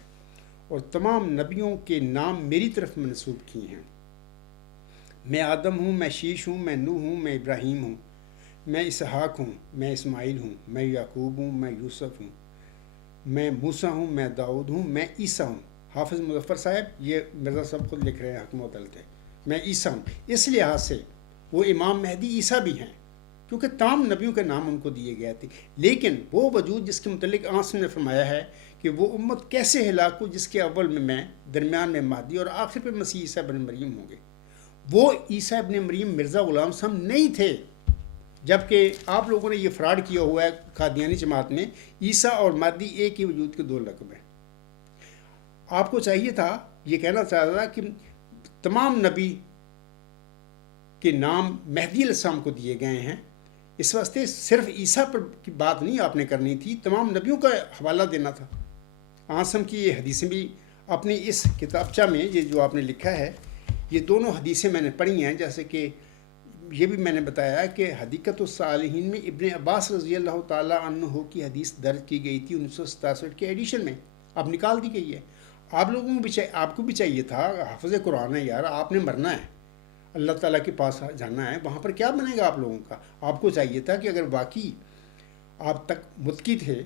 اور تمام نبیوں کے نام میری طرف منسوب کیے ہیں. میں آدم ہوں، میں شیش ہوں، میں نوح ہوں، میں ابراہیم ہوں، میں اسحاق ہوں، میں اسماعیل ہوں، میں یعقوب ہوں، میں یوسف ہوں، میں موسیٰ ہوں، میں داؤد ہوں، میں عیسیٰ ہوں. حافظ مظفر صاحب یہ مرزا صاحب خود لکھ رہے ہیں حکم عدالت ہے، میں عیسیٰ ہوں. اس لحاظ سے وہ امام مہدی عیسیٰ بھی ہیں کیونکہ تمام نبیوں کے نام ان کو دیے گئے تھے. لیکن وہ وجود جس کے متعلق آنسر نے فرمایا ہے کہ وہ امت کیسے ہلاک ہو جس کے اول میں درمیان میں مہدی اور آخر پہ مسیح عیسیٰ ابن مریم ہوں گے. وہ عیسیٰ ابن مریم مرزا غلام صاحب نہیں تھے، جبکہ آپ لوگوں نے یہ فراڈ کیا ہوا ہے قادیانی جماعت میں. عیسیٰ اور مہدی ایک ہی وجود کے دو لقب ہیں. آپ کو چاہیے تھا یہ کہنا چاہتا تھا کہ تمام نبی کے نام مہدی علیہ السلام کو دیے گئے ہیں، اس واسطے صرف عیسیٰ پر کی بات نہیں آپ نے کرنی تھی، تمام نبیوں کا حوالہ دینا تھا. آسم کی یہ حدیثیں بھی اپنی اس کتابچہ میں یہ جو آپ نے لکھا ہے، یہ دونوں حدیثیں میں نے پڑھی ہیں. جیسے کہ یہ بھی میں نے بتایا کہ حدیقت الصالحین میں ابن عباس رضی اللہ تعالیٰ عنہ کی حدیث درج کی گئی تھی 1967 کے ایڈیشن میں، اب نکال دی گئی ہے. آپ لوگوں کو بھی آپ کو بھی چاہیے تھا، حافظ قرآن ہے یار، آپ نے مرنا ہے، اللہ تعالیٰ کے پاس جانا ہے، وہاں پر کیا بنے گا آپ لوگوں کا. آپ کو چاہیے تھا کہ اگر واقعی آپ تک متقی تھے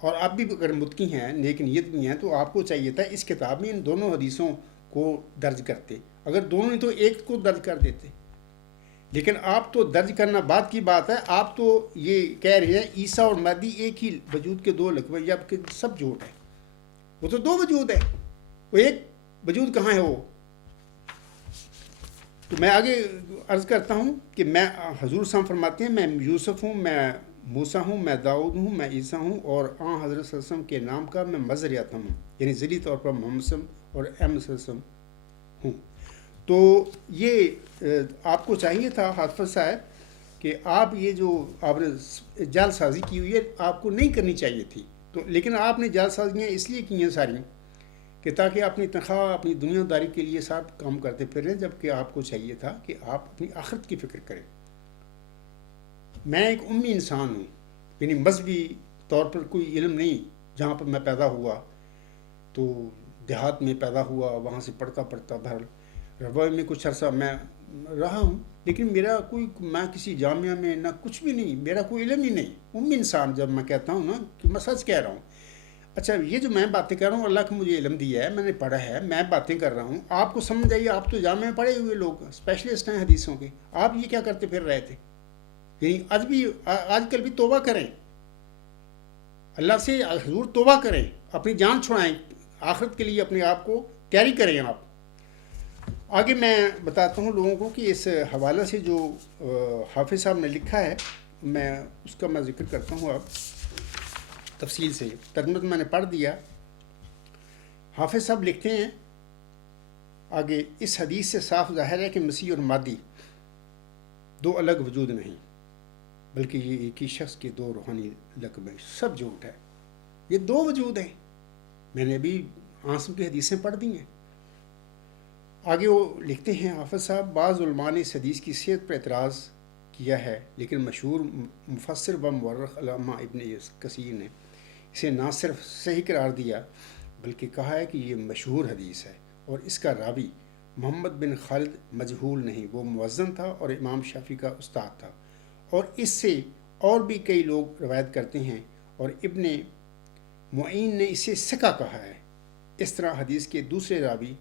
اور آپ بھی اگر متقی ہیں، نیک نیت بھی ہیں، تو آپ کو چاہیے تھا اس کتاب میں ان دونوں حدیثوں کو درج کرتے. اگر دونوں ہی تو ایک کو درج کر دیتے. لیکن آپ تو درج کرنا بعد کی بات ہے، آپ تو یہ کہہ رہے ہیں عیسیٰ اور مہدی ایک ہی وجود کے دو لقب، یہ آپ کے سب جھوٹ ہے. وہ تو دو وجود ہے، وہ ایک وجود کہاں ہے وہ. تو میں آگے عرض کرتا ہوں کہ میں حضور صاحب فرماتے ہیں میں یوسف ہوں، میں موسیٰ ہوں، میں داؤد ہوں، میں عیسیٰ ہوں، اور حضرت صلی اللہ علیہ وسلم کے نام کا میں مظہر اتم ہوں، یعنی ذیلی طور پر محمد صلی اللہ علیہ وسلم اور احمد صلی اللہ علیہ وسلم ہوں۔ تو یہ آپ کو چاہیے تھا حافظ صاحب کہ آپ یہ جو آپ نے جعل سازی کی ہوئی ہے آپ کو نہیں کرنی چاہیے تھی، تو لیکن آپ نے جعل سازیاں اس لیے کی ہیں ساری کہ تاکہ اپنی تنخواہ اپنی دنیا داری کے لیے ساتھ کام کرتے پھریں، جبکہ آپ کو چاہیے تھا کہ آپ اپنی آخرت کی فکر کریں۔ میں ایک امی انسان ہوں، یعنی مذہبی طور پر کوئی علم نہیں، جہاں پر میں پیدا ہوا تو دیہات میں پیدا ہوا، وہاں سے پڑھتا بہرحال ربوے میں کچھ عرصہ میں رہا ہوں، لیکن میرا کوئی میں کسی جامعہ میں نہ کچھ بھی نہیں، میرا کوئی علم ہی نہیں، امی انسان جب میں کہتا ہوں نا کہ میں سچ کہہ رہا ہوں۔ اچھا یہ جو میں باتیں کر رہا ہوں اللہ کا مجھے علم دیا ہے، میں نے پڑھا ہے، میں باتیں کر رہا ہوں، آپ کو سمجھ آئیے، آپ تو جامعہ میں پڑھے ہوئے لوگ اسپیشلسٹ ہیں حدیثوں کے، آپ یہ کیا کرتے پھر رہے تھے؟ یعنی آج کل بھی توبہ کریں، اللہ سے حضور توبہ کریں، اپنی جان چھڑائیں، آخرت کے لیے اپنے آپ کو تیاری کریں۔ آپ آگے میں بتاتا ہوں لوگوں کو کہ اس حوالہ سے جو حافظ صاحب نے لکھا ہے میں اس کا میں ذکر کرتا ہوں اب تفصیل سے، ترجمہ میں نے پڑھ دیا۔ حافظ صاحب لکھتے ہیں آگے، اس حدیث سے صاف ظاہر ہے کہ مسیح اور مادی دو الگ وجود نہیں، بلکہ یہ ایک ہی شخص کے دو روحانی لقب ہیں۔ سب جھوٹ ہے، یہ دو وجود ہیں، میں نے ابھی عاصم کی حدیثیں پڑھ دی ہیں۔ آگے وہ لکھتے ہیں حافظ صاحب، بعض علماء نے اس حدیث کی صحت پر اعتراض کیا ہے، لیکن مشہور مفسر و مورخ علامہ ابن کثیر نے اسے نہ صرف صحیح قرار دیا بلکہ کہا ہے کہ یہ مشہور حدیث ہے، اور اس کا راوی محمد بن خالد مجہول نہیں، وہ موزن تھا اور امام شافعی کا استاد تھا، اور اس سے اور بھی کئی لوگ روایت کرتے ہیں، اور ابن معین نے اسے ثقہ کہا ہے۔ اس طرح حدیث کے دوسرے راوی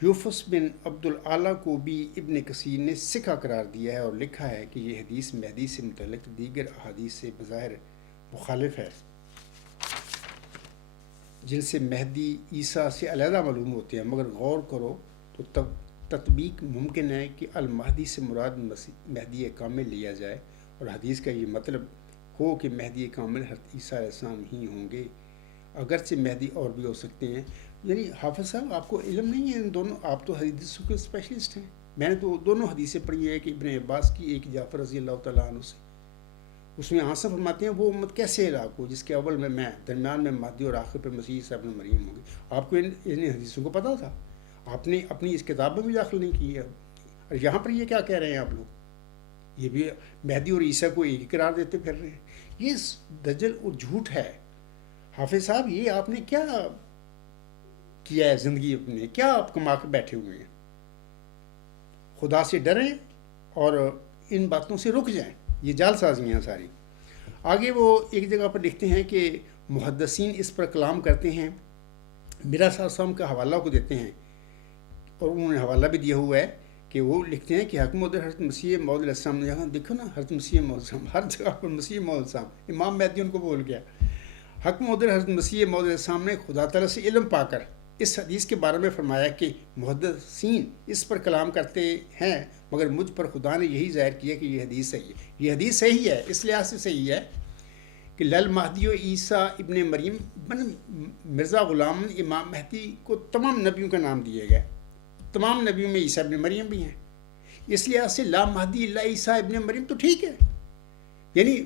یوفس بن عبد العلیٰ کو بھی ابن کثیر نے ثقہ قرار دیا ہے، اور لکھا ہے کہ یہ حدیث مہدی سے متعلق دیگر احادیث سے بظاہر مخالف ہے، جن سے مہدی عیسیٰ سے علیحدہ معلوم ہوتے ہیں، مگر غور کرو تو تطبیق ممکن ہے کہ المہدی سے مراد مہدی کامل لیا جائے، اور حدیث کا یہ مطلب ہو کہ مہدی کامل حضرت عیسیٰ علیہ السلام ہی ہوں گے، اگرچہ مہدی اور بھی ہو سکتے ہیں۔ یعنی حافظ صاحب آپ کو علم نہیں ہے ان دونوں، آپ تو حدیثوں کے اسپیشلسٹ ہیں، میں نے تو دونوں حدیثیں پڑھی ہے کہ ابن عباس کی، ایک جعفر رضی اللہ تعالیٰ عنہ سے، اس میں عاصم فرماتے ہیں وہ امت کیسے ہلاک ہو جس کے اول میں درمیان میں مہدی اور آخر پہ مسیح عیسیٰ ابن مریم ہوں گے۔ آپ کو ان حدیثوں کو پتہ تھا، آپ نے اپنی اس کتاب میں بھی داخل نہیں کی ہے، اور یہاں پر یہ کیا کہہ رہے ہیں آپ لوگ، یہ بھی مہدی اور عیسیٰ کو ایک ہی قرار دیتے پھر رہے ہیں، یہ دجل اور جھوٹ ہے۔ حافظ صاحب یہ آپ نے کیا کیا ہے زندگی اپنے، کیا آپ کما کے بیٹھے ہوئے ہیں؟ خدا سے ڈریں اور ان باتوں سے رک جائیں، یہ جعل سازیاں ساری۔ آگے وہ ایک جگہ پر لکھتے ہیں کہ محدثین اس پر کلام کرتے ہیں، میرا صاحب کا حوالہ کو دیتے ہیں، اور انہوں نے حوالہ بھی دیا ہوا ہے کہ وہ لکھتے ہیں کہ حکم ادھر حضرت مسیح موعود علیہ السلام نے، یہاں دیکھو نا حضرت مسیح موعود علیہ السلام، ہر جگہ پر مسیح موعود علیہ السلام، امام مہدی ان کو بول گیا، حکم ادھر حضرت مسیح موعود علیہ السلام نے خدا تعالیٰ سے علم پا کر اس حدیث کے بارے میں فرمایا کہ محدثین اس پر کلام کرتے ہیں، مگر مجھ پر خدا نے یہی ظاہر کیا کہ یہ حدیث صحیح ہے۔ یہ حدیث صحیح ہے، اس لحاظ سے صحیح ہے کہ لل مہدی و عیسیٰ ابن مریم بن مرزا غلام امام مہدی کو تمام نبیوں کا نام دیا گیا، تمام نبیوں میں عیسیٰ ابن مریم بھی ہیں، اس لحاظ سے لا مہدی اللہ عیسیٰ ابن مریم تو ٹھیک ہے، یعنی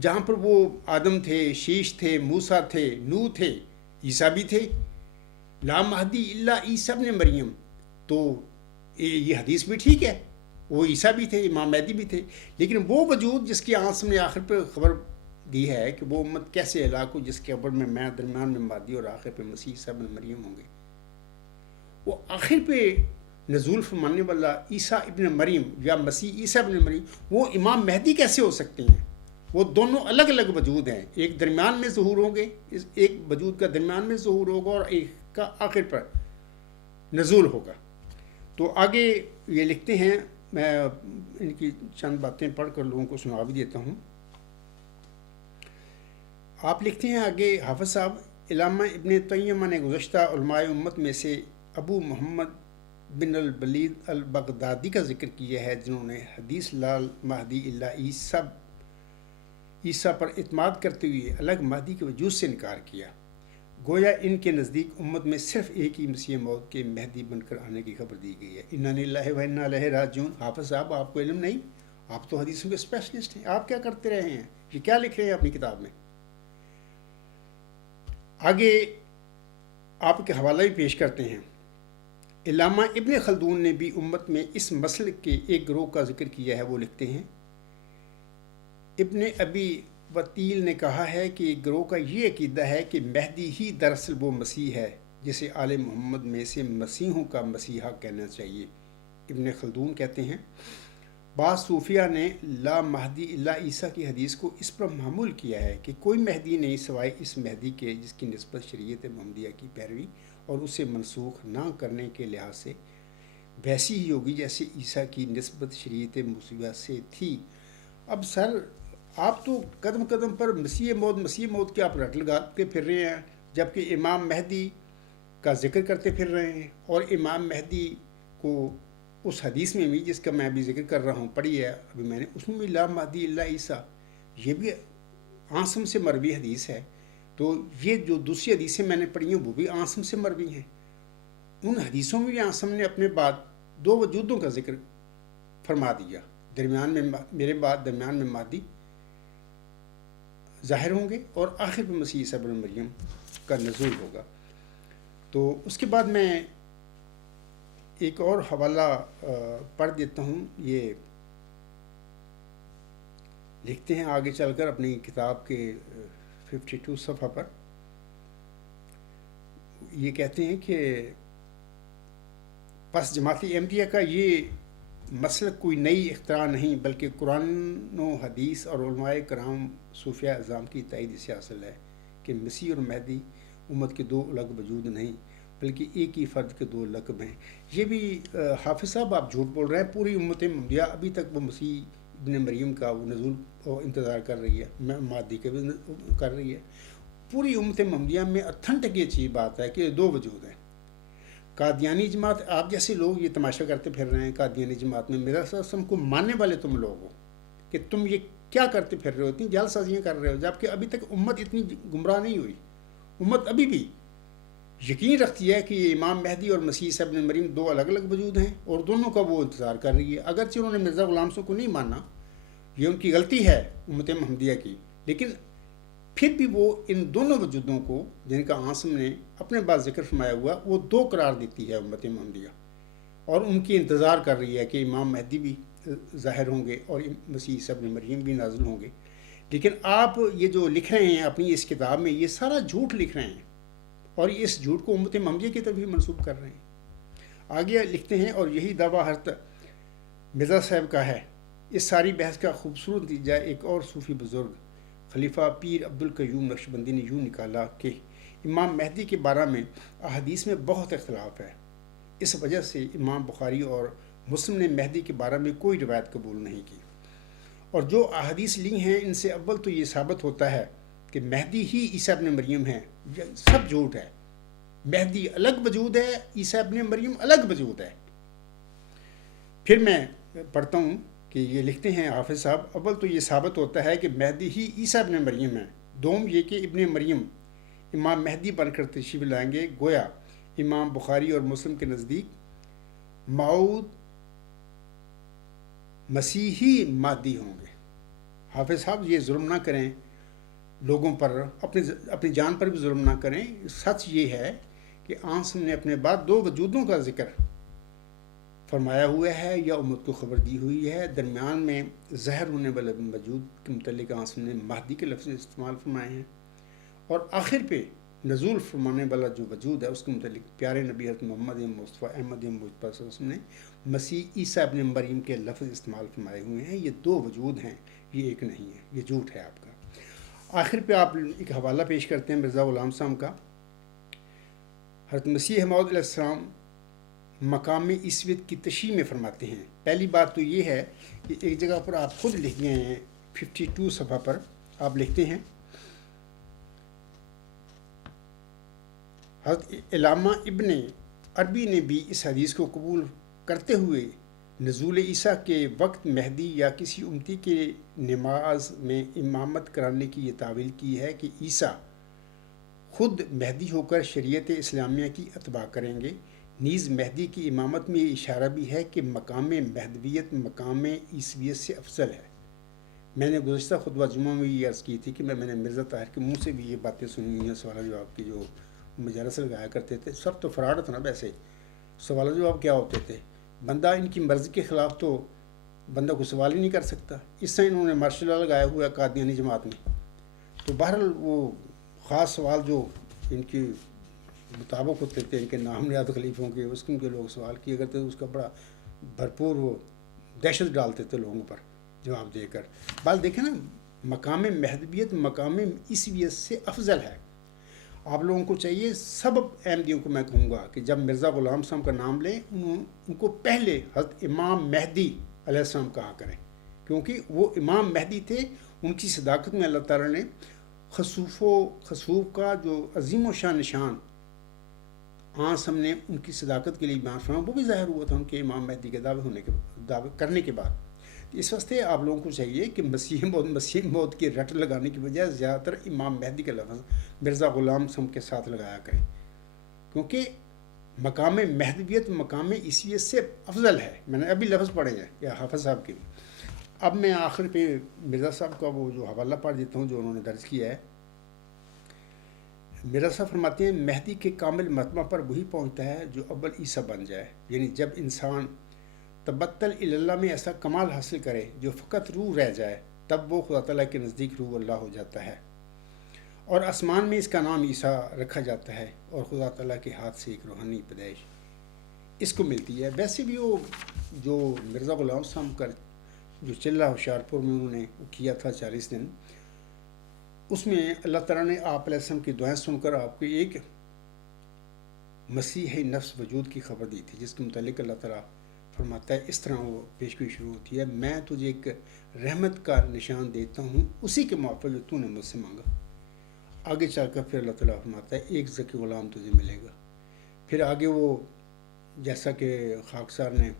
جہاں پر وہ آدم تھے، شیش تھے، موسیٰ تھے، نوح تھے، عیسیٰ بھی تھے، لا مہدی اللہ عیسیٰ ابن مریم، تو یہ حدیث بھی ٹھیک ہے، وہ عیسیٰ بھی تھے، امام مہدی بھی تھے، لیکن وہ وجود جس کی عاصم نے آخر پہ خبر دی ہے کہ وہ امت کیسے ہلاک ہو جس کے اول میں درمیان میں مہدی اور آخر پہ مسیح عیسیٰ ابن مریم ہوں گے، وہ آخر پہ نزول فرمانے والا عیسیٰ ابن مریم یا مسیح عیسیٰ ابن مریم وہ امام مہدی کیسے ہو سکتے ہیں؟ وہ دونوں الگ الگ وجود ہیں، ایک درمیان میں ظہور ہوں گے، ایک وجود کا درمیان میں ظہور ہوگا اور ایک کا آخر پر نزول ہوگا۔ تو آگے یہ لکھتے ہیں، میں ان کی چند باتیں پڑھ کر لوگوں کو سنا بھی دیتا ہوں۔ آپ لکھتے ہیں آگے حافظ صاحب، علامہ ابن تیمیہ نے گزشتہ علماء امت میں سے ابو محمد بن الولید البغدادی کا ذکر کیا ہے، جنہوں نے حدیث لال مہدی اللہ عیسیٰ عیسیٰ پر اعتماد کرتے ہوئے الگ مہدی کے وجود سے انکار کیا۔ گویا ان کے نزدیک امت میں صرف ایک ہی مسیح موعود کے مہدی بن کر آنے کی خبر دی گئی ہے۔ انا للہ و انا الیہ راجعون۔ حافظ صاحب آپ کو علم نہیں، آپ تو حدیثوں کے اسپیشلسٹ ہیں، آپ کیا کرتے رہے ہیں؟ یہ کیا لکھ رہے ہیں اپنی کتاب میں؟ آگے آپ کے حوالہ بھی پیش کرتے ہیں۔ علامہ ابن خلدون نے بھی امت میں اس مسلک کے ایک گروہ کا ذکر کیا ہے۔ وہ لکھتے ہیں، ابن ابی وطیل نے کہا ہے کہ ایک گروہ کا یہ عقیدہ ہے کہ مہدی ہی دراصل وہ مسیح ہے جسے آل محمد میں سے مسیحوں کا مسیحا کہنا چاہیے۔ ابن خلدون کہتے ہیں، بعض صوفیہ نے لا مہدی الا عیسیٰ کی حدیث کو اس پر محمول کیا ہے کہ کوئی مہدی نہیں سوائے اس مہدی کے جس کی نسبت شریعت محمدیہ کی پیروی اور اسے منسوخ نہ کرنے کے لحاظ سے ویسی ہی ہوگی جیسے عیسیٰ کی نسبت شریعت موسیٰ سے تھی۔ اب سر آپ تو قدم قدم پر مسیح موعود کے آپ رٹ لگاتے پھر رہے ہیں، جبکہ امام مہدی کا ذکر کرتے پھر رہے ہیں، اور امام مہدی کو اس حدیث میں بھی جس کا میں ابھی ذکر کر رہا ہوں پڑھی ہے ابھی میں نے، اس میں بھی لا مہدی الا عیسیٰ، یہ بھی عاصم سے مروی حدیث ہے۔ تو یہ جو دوسری حدیثیں میں نے پڑھی ہیں وہ بھی عاصم سے مروی ہیں۔ ان حدیثوں میں بھی عاصم نے اپنے بعد دو وجودوں کا ذکر فرما دیا، درمیان میں میرے بعد درمیان میں مہدی ظاہر ہوں گے اور آخر میں مسیح عیسیٰ ابن مریم کا نزول ہوگا۔ تو اس کے بعد میں ایک اور حوالہ پڑھ دیتا ہوں۔ یہ لکھتے ہیں آگے چل کر اپنی کتاب کے 52 صفحہ پر، یہ کہتے ہیں کہ پس جماعت احمدیہ کا یہ مسلک کوئی نئی اختراع نہیں بلکہ قرآن و حدیث اور علماء کرام صوفیہ اعظام کی تائید سے حاصل ہے کہ مسیح اور مہدی امت کے دو الگ وجود نہیں بلکہ ایک ہی فرد کے دو لقب ہیں۔ یہ بھی حافظ صاحب آپ جھوٹ بول رہے ہیں، پوری امت محمدیہ ابھی تک وہ مسیح ابن مریم کا وہ نزول انتظار کر رہی ہے، مہدی کا بھی کر رہی ہے۔ پوری امت محمدیہ میں اتھنٹک یہ چیز بات ہے کہ دو وجود ہیں۔ قادیانی جماعت، آپ جیسے لوگ یہ تماشا کرتے پھر رہے ہیں قادیانی جماعت میں، میرا سم کو ماننے والے تم لوگ ہو کہ تم یہ کیا کرتے پھر رہے ہو، اتنی جعل سازیاں کر رہے ہو، جبکہ ابھی تک امت اتنی گمراہ نہیں ہوئی۔ امت ابھی بھی یقین رکھتی ہے کہ یہ امام مہدی اور مسیح عیسیٰ ابن مریم دو الگ الگ وجود ہیں اور دونوں کا وہ انتظار کر رہی ہے۔ اگرچہ انہوں نے مرزا غلام صاحب کو نہیں مانا، یہ ان کی غلطی ہے امت محمدیہ کی، لیکن پھر بھی وہ ان دونوں وجودوں کو جن کا عاصم نے اپنے بعد ذکر فرمایا ہوا وہ دو قرار دیتی ہے امت محمدیہ، اور ان کی انتظار کر رہی ہے کہ امام مہدی بھی ظاہر ہوں گے اور مسیح عیسیٰ ابن مریم بھی نازل ہوں گے۔ لیکن آپ یہ جو لکھ رہے ہیں اپنی اس کتاب میں، یہ سارا جھوٹ لکھ رہے ہیں اور اس جھوٹ کو امت محمدیہ کی طرف ہی منسوب کر رہے ہیں۔ آگے لکھتے ہیں، اور یہی دعویٰ حضرت مرزا صاحب کا ہے۔ اس ساری بحث کا خوبصورت نتیجہ ایک اور صوفی بزرگ خلیفہ پیر عبدالقیوم نقشبندی نے یوں نکالا کہ امام مہدی کے بارے میں احادیث میں بہت اختلاف ہے۔ اس وجہ سے امام بخاری اور مسلم نے مہدی کے بارے میں کوئی روایت قبول نہیں کی، اور جو احادیث لی ہیں ان سے اول تو یہ ثابت ہوتا ہے کہ مہدی ہی عیسیٰ ابن مریم ہے۔ یہ سب جھوٹ ہے، مہدی الگ وجود ہے، عیسیٰ ابن مریم الگ وجود ہے۔ پھر میں پڑھتا ہوں کہ یہ لکھتے ہیں حافظ صاحب، اول تو یہ ثابت ہوتا ہے کہ مہدی ہی عیسیٰ ابن مریم ہے، دوم یہ کہ ابن مریم امام مہدی بن کر تشریف لائیں گے، گویا امام بخاری اور مسلم کے نزدیک موعود مسیحی مہدی ہوں گے۔ حافظ صاحب یہ ظلم نہ کریں لوگوں پر، اپنی جان پر بھی ظلم نہ کریں۔ سچ یہ ہے کہ عاصم نے اپنے بعد دو وجودوں کا ذکر فرمایا ہوا ہے یا امت کو خبر دی ہوئی ہے۔ درمیان میں ظاہر ہونے والے وجود کے متعلق عاصم نے مہدی کے لفظ استعمال فرمائے ہیں، اور آخر پہ نزول فرمانے والا جو وجود ہے اس کے متعلق پیارے نبی حضرت محمد مصطفیٰ احمد مجتبیٰ صلی اللہ علیہ وسلم نے مسیح عیسیٰ ابن مریم کے لفظ استعمال فرمائے ہوئے ہیں۔ یہ دو وجود ہیں، یہ ایک نہیں ہے، یہ جھوٹ ہے آپ کا۔ آخر پہ آپ ایک حوالہ پیش کرتے ہیں مرزا غلام صاحب کا۔ حضرت مسیح موعود علیہ السلام مقام عیسویت کی تشریح میں فرماتے ہیں۔ پہلی بات تو یہ ہے کہ ایک جگہ پر آپ خود لکھ گئے ہیں 52 صفحہ پر، آپ لکھتے ہیں، حضرت علامہ ابن عربی نے بھی اس حدیث کو قبول کرتے ہوئے نزول عیسیٰ کے وقت مہدی یا کسی امتی کے نماز میں امامت کرانے کی یہ تعویل کی ہے کہ عیسیٰ خود مہدی ہو کر شریعت اسلامیہ کی اتباع کریں گے۔ نیز مہدی کی امامت میں یہ اشارہ بھی ہے کہ مقام مہدویت مقام عیسویت سے افضل ہے۔ میں نے گزشتہ خطبہ جمعہ میں یہ عرض کی تھی کہ میں نے مرزا طاہر کے منہ سے بھی یہ باتیں سنی ہوئی ہیں، سوال جواب کی جو مجالس لگایا کرتے تھے، سب تو فراڈ تھا نا۔ ویسے سوال جواب کیا ہوتے تھے؟ بندہ ان کی مرضی کے خلاف تو بندہ کو سوال ہی نہیں کر سکتا۔ اس سے انہوں نے مارشل لا لگایا ہوا ہے قادیانی جماعت میں، تو بہرحال وہ خاص سوال جو ان کے مطابق ہوتے تھے، ان کے نام نہاد خلیفوں کے، اس کے لوگ سوال کیا کرتے تھے، اس کا بڑا بھرپور وہ دہشت ڈالتے تھے لوگوں پر جواب دے کر۔ بات دیکھیں نا، مقام مہدویت مقام عیسویت سے افضل ہے۔ آپ لوگوں کو چاہیے، سب احمدیوں کو میں کہوں گا کہ جب مرزا غلام صاحب کا نام لیں ان کو پہلے حضرت امام مہدی علیہ السلام کہا کریں، کیونکہ وہ امام مہدی تھے۔ ان کی صداقت میں اللہ تعالیٰ نے خسوف کا جو عظیم و شان نشان ہم نے ان کی صداقت کے لیے بیان فرمایا، وہ بھی ظاہر ہوا تھا ان کے امام مہدی کے دعوے کرنے کے بعد۔ اس واسطے آپ لوگوں کو چاہیے کہ مسیح موت کی رٹ لگانے کی بجائے زیادہ تر امام مہدی کا لفظ مرزا غلام صاحب کے ساتھ لگایا کریں، کیونکہ مقام مہدویت مقام عیسویت سے افضل ہے۔ میں نے ابھی لفظ پڑھے ہیں یا حافظ صاحب کے۔ اب میں آخر پہ مرزا صاحب کا وہ جو حوالہ پڑھ دیتا ہوں جو انہوں نے درج کیا ہے۔ مرزا صاحب فرماتے ہیں مہدی کے کامل مرتبہ پر وہی پہنچتا ہے جو اول عیسیٰ بن جائے، یعنی جب انسان تبتل اللہ میں ایسا کمال حاصل کرے جو فقط روح رہ جائے، تب وہ خدا تعالیٰ کے نزدیک روح اللہ ہو جاتا ہے، اور آسمان میں اس کا نام عیسیٰ رکھا جاتا ہے، اور خدا تعالیٰ کے ہاتھ سے ایک روحانی پیدائش اس کو ملتی ہے۔ ویسے بھی وہ جو مرزا غلام صاحب کا جو چلہ ہوشیارپور میں انہوں نے کیا تھا 40 دن، اس میں اللہ تعالیٰ نے آپ علیہ السلام کی دعائیں سن کر آپ کو ایک مسیح نفس وجود کی خبر دی تھی، جس کے متعلق اللہ تعالیٰ فرماتا ہے، اس طرح وہ پیشگوئی شروع ہوتی ہے، میں تجھے ایک رحمت کا نشان دیتا ہوں اسی کے موافق جو تو نے مجھ سے مانگا۔ آگے چل کر پھر اللہ تعالیٰ فرماتا ہے ایک ذکی غلام تجھے ملے گا۔ پھر آگے وہ جیسا کہ خاکسار نے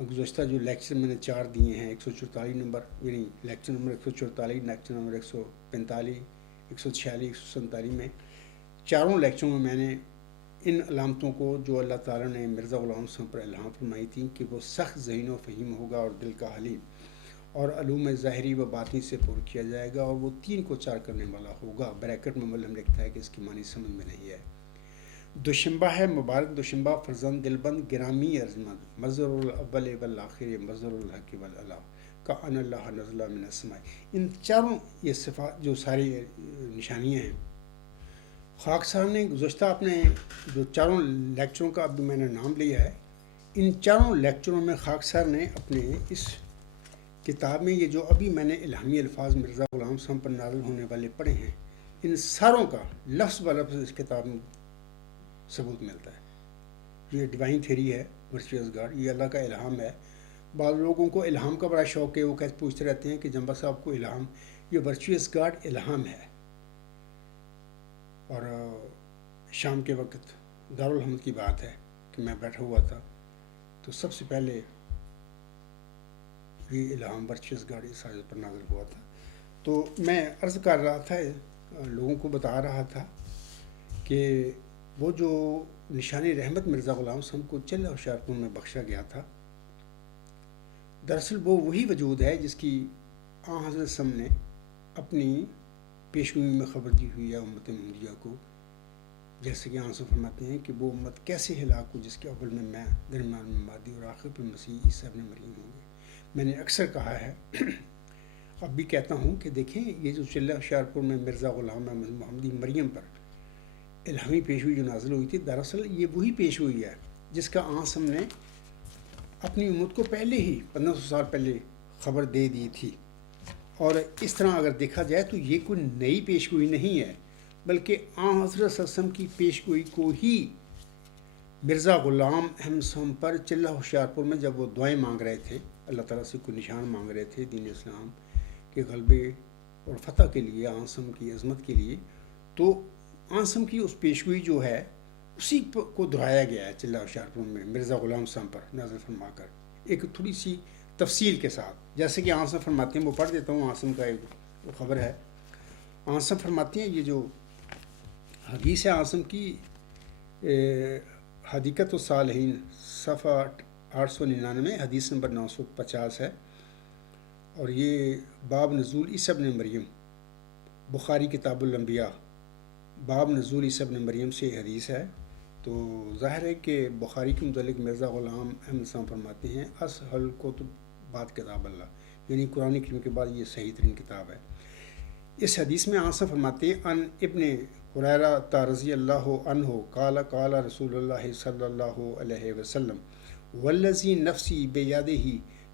گزشتہ جو لیکچر میں نے 4 دیے ہیں، 144 نمبر، یعنی لیکچر نمبر 144، لیکچر نمبر 145، 146، 147 میں، چاروں لیکچروں میں میں نے ان علامتوں کو جو اللہ تعالیٰ نے مرزا غلام صاحب پر الہام فرمائی تھی کہ وہ سخت ذہین و فہیم ہوگا اور دل کا حلیم، اور علوم ظاہری و باطنی سے پر کیا جائے گا، اور وہ 3 کو 4 کرنے والا ہوگا۔ بریکٹ میں ملم لکھتا ہے کہ اس کی معنی سمجھ میں نہیں ہے۔ دوشنبہ ہے مبارک دوشنبہ، فرزند دلبند گرامی ارجمند، مظہر الاول والآخر مظہر الحق والعلا کا ان اللہ نزل من السماء۔ ان چاروں یہ صفات جو ساری نشانیاں ہیں، خاکسار نے گزشتہ اپنے جو چاروں لیکچروں کا ابھی میں نے نام لیا ہے، ان چاروں لیکچروں میں خاکسار نے اپنے اس کتاب میں یہ جو ابھی میں نے الہامی الفاظ مرزا غلام صاحب پر نازل ہونے والے پڑھے ہیں، ان ساروں کا لفظ بلفظ اس کتاب میں ثبوت ملتا ہے۔ یہ ڈیوائن تھیری ہے، ورچوئس گاڈ، یہ اللہ کا الہام ہے۔ بعض لوگوں کو الہام کا بڑا شوق ہے، وہ کیسے پوچھتے رہتے ہیں کہ جنبہ صاحب کو الہام، یہ ورچوئس گاڈ الہام ہے۔ اور شام کے وقت دارالحمد کی بات ہے کہ میں بیٹھا ہوا تھا، تو سب سے پہلے یہ الہام ورچوئس گاڈ اس آیت پر نازل ہوا تھا۔ تو میں عرض کر رہا تھا، لوگوں کو بتا رہا تھا کہ وہ جو نشانی رحمت مرزا غلام صاحب کو چلہ ہوشیارپور میں بخشا گیا تھا، دراصل وہ وہی وجود ہے جس کی آن حضرت صاحب نے اپنی پیشگوئی میں خبر دی ہوئی ہے امت محمدیہ کو، جیسے کہ آن سے فرماتے ہیں کہ وہ امت کیسے ہلاک ہو جس کے اول میں درمیان میں مادی اور آخر پہ مسیح عیسیٰ ابن مریم ہوں گے۔ میں نے اکثر کہا ہے، اب بھی کہتا ہوں کہ دیکھیں یہ جو چلہ ہوشیارپور میں مرزا غلام احمد محمدی مریم پر الہامی پیشگوئی جو نازل ہوئی تھی، دراصل یہ وہی پیشگوئی ہے جس کا آن ہم نے اپنی امت کو پہلے ہی 1500 سال پہلے خبر دے دی تھی۔ اور اس طرح اگر دیکھا جائے تو یہ کوئی نئی پیشگوئی نہیں ہے، بلکہ آن حضرت صلی اللہ علیہ وسلم کی پیشگوئی کو ہی مرزا غلام احمد صاحب پر چلہ ہوشیارپور میں جب وہ دعائیں مانگ رہے تھے، اللہ تعالیٰ سے کوئی نشان مانگ رہے تھے دین اسلام کے غلبے اور فتح کے لیے، آن صاحب کی عظمت کے لیے، تو آن صاحب کی اس پیشگوئی جو ہے اسی کو دہرایا گیا ہے چلہ ہوشیارپور میں مرزا غلام صاحب پر نازل فرما کر۔ ایک تھوڑی سی تفصیل کے ساتھ، جیسے کہ عاصم فرماتے ہیں، وہ پڑھ دیتا ہوں، عاصم کا ایک خبر ہے. عاصم فرماتے ہیں، یہ جو حدیث ہے عاصم کی، حدیقت الصالحین صفحہ 899، حدیث نمبر 950 ہے، اور یہ باب نزول عیسی ابن مریم، بخاری کتاب الانبیاء، باب نزول عیسی ابن مریم سے حدیث ہے. تو ظاہر ہے کہ بخاری کے متعلق مرزا غلام احمد صاحب فرماتے ہیں اصحل کتب بعد کتاب اللہ، یعنی قرآن کریم کے بعد یہ صحیح ترین کتاب ہے. اس حدیث میں عاصم فرماتے ہیں ان ابن ہریرہ رضی اللہ عنہ قال قال رسول اللہ صلی اللہ علیہ وسلم والذی نفسی بیدہ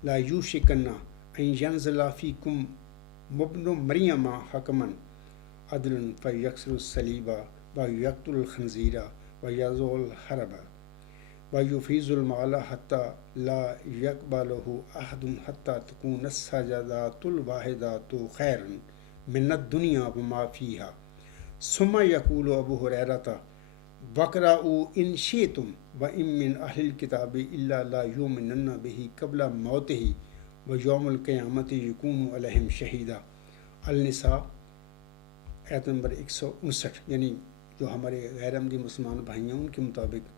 لا یوشکن ان ینزل فیکم ابن مریم حکما عدل فیکسر الصلیب ویقتل الخنزیر ویضع الحرب ویفیض المال حتی لا یقبلہ احد حتی تکون السجدۃ الواحدۃ خیرا من الدنیا وما فیہا ثم یقول ابو ہریرہ وَقْرَؤُوا إِن شِئْتُمْ وَإِن مِّنْ أَهْلِ الْكِتَابِ إِلَّا لَا يُؤْمِنُنَّ بِهِ قَبْلَ مَوْتِهِ وَيَوْمَ الْقِيَامَةِ يَكُونُ عَلَيْهِمْ شَهِيدًا. النساء آیت نمبر 159، یعنی جو ہمارے غیر احمدی مسلمان بھائی ہیں ان کے مطابق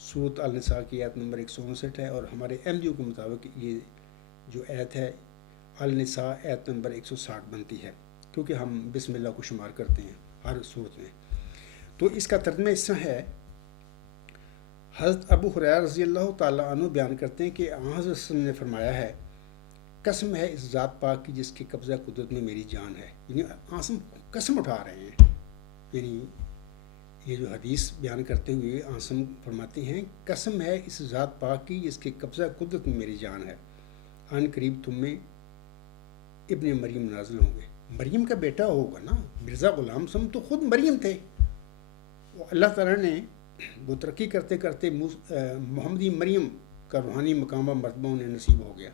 سورۃ النساء کی آیت نمبر 159 ہے، اور ہمارے احمدیوں کے مطابق یہ جو آیت ہے النساء آیت نمبر 160 بنتی ہے، کیونکہ ہم بسم اللہ کو شمار کرتے ہیں ہر صورت میں. تو اس کا ترجمہ اس طرح ہے، حضرت ابو ہریرہ رضی اللہ تعالیٰ عنہ بیان کرتے ہیں کہ حضرت صلی اللہ علیہ وسلم نے فرمایا ہے قسم ہے اس ذات پاک کی جس کے قبضہ قدرت میں میری جان ہے. یعنی عاصم قسم اٹھا رہے ہیں، یعنی یہ جو حدیث بیان کرتے ہوئے عاصم فرماتے ہیں قسم ہے اس ذات پاک کی جس کے قبضہ قدرت میں میری جان ہے، ان قریب تم میں ابن مریم نازل ہوں گے. مریم کا بیٹا ہوگا نا، مرزا غلام سم تو خود مریم تھے. اللہ تعالیٰ نے وہ ترقی کرتے کرتے محمدی مریم کا روحانی مقام و مرتبہ انہیں نصیب ہو گیا،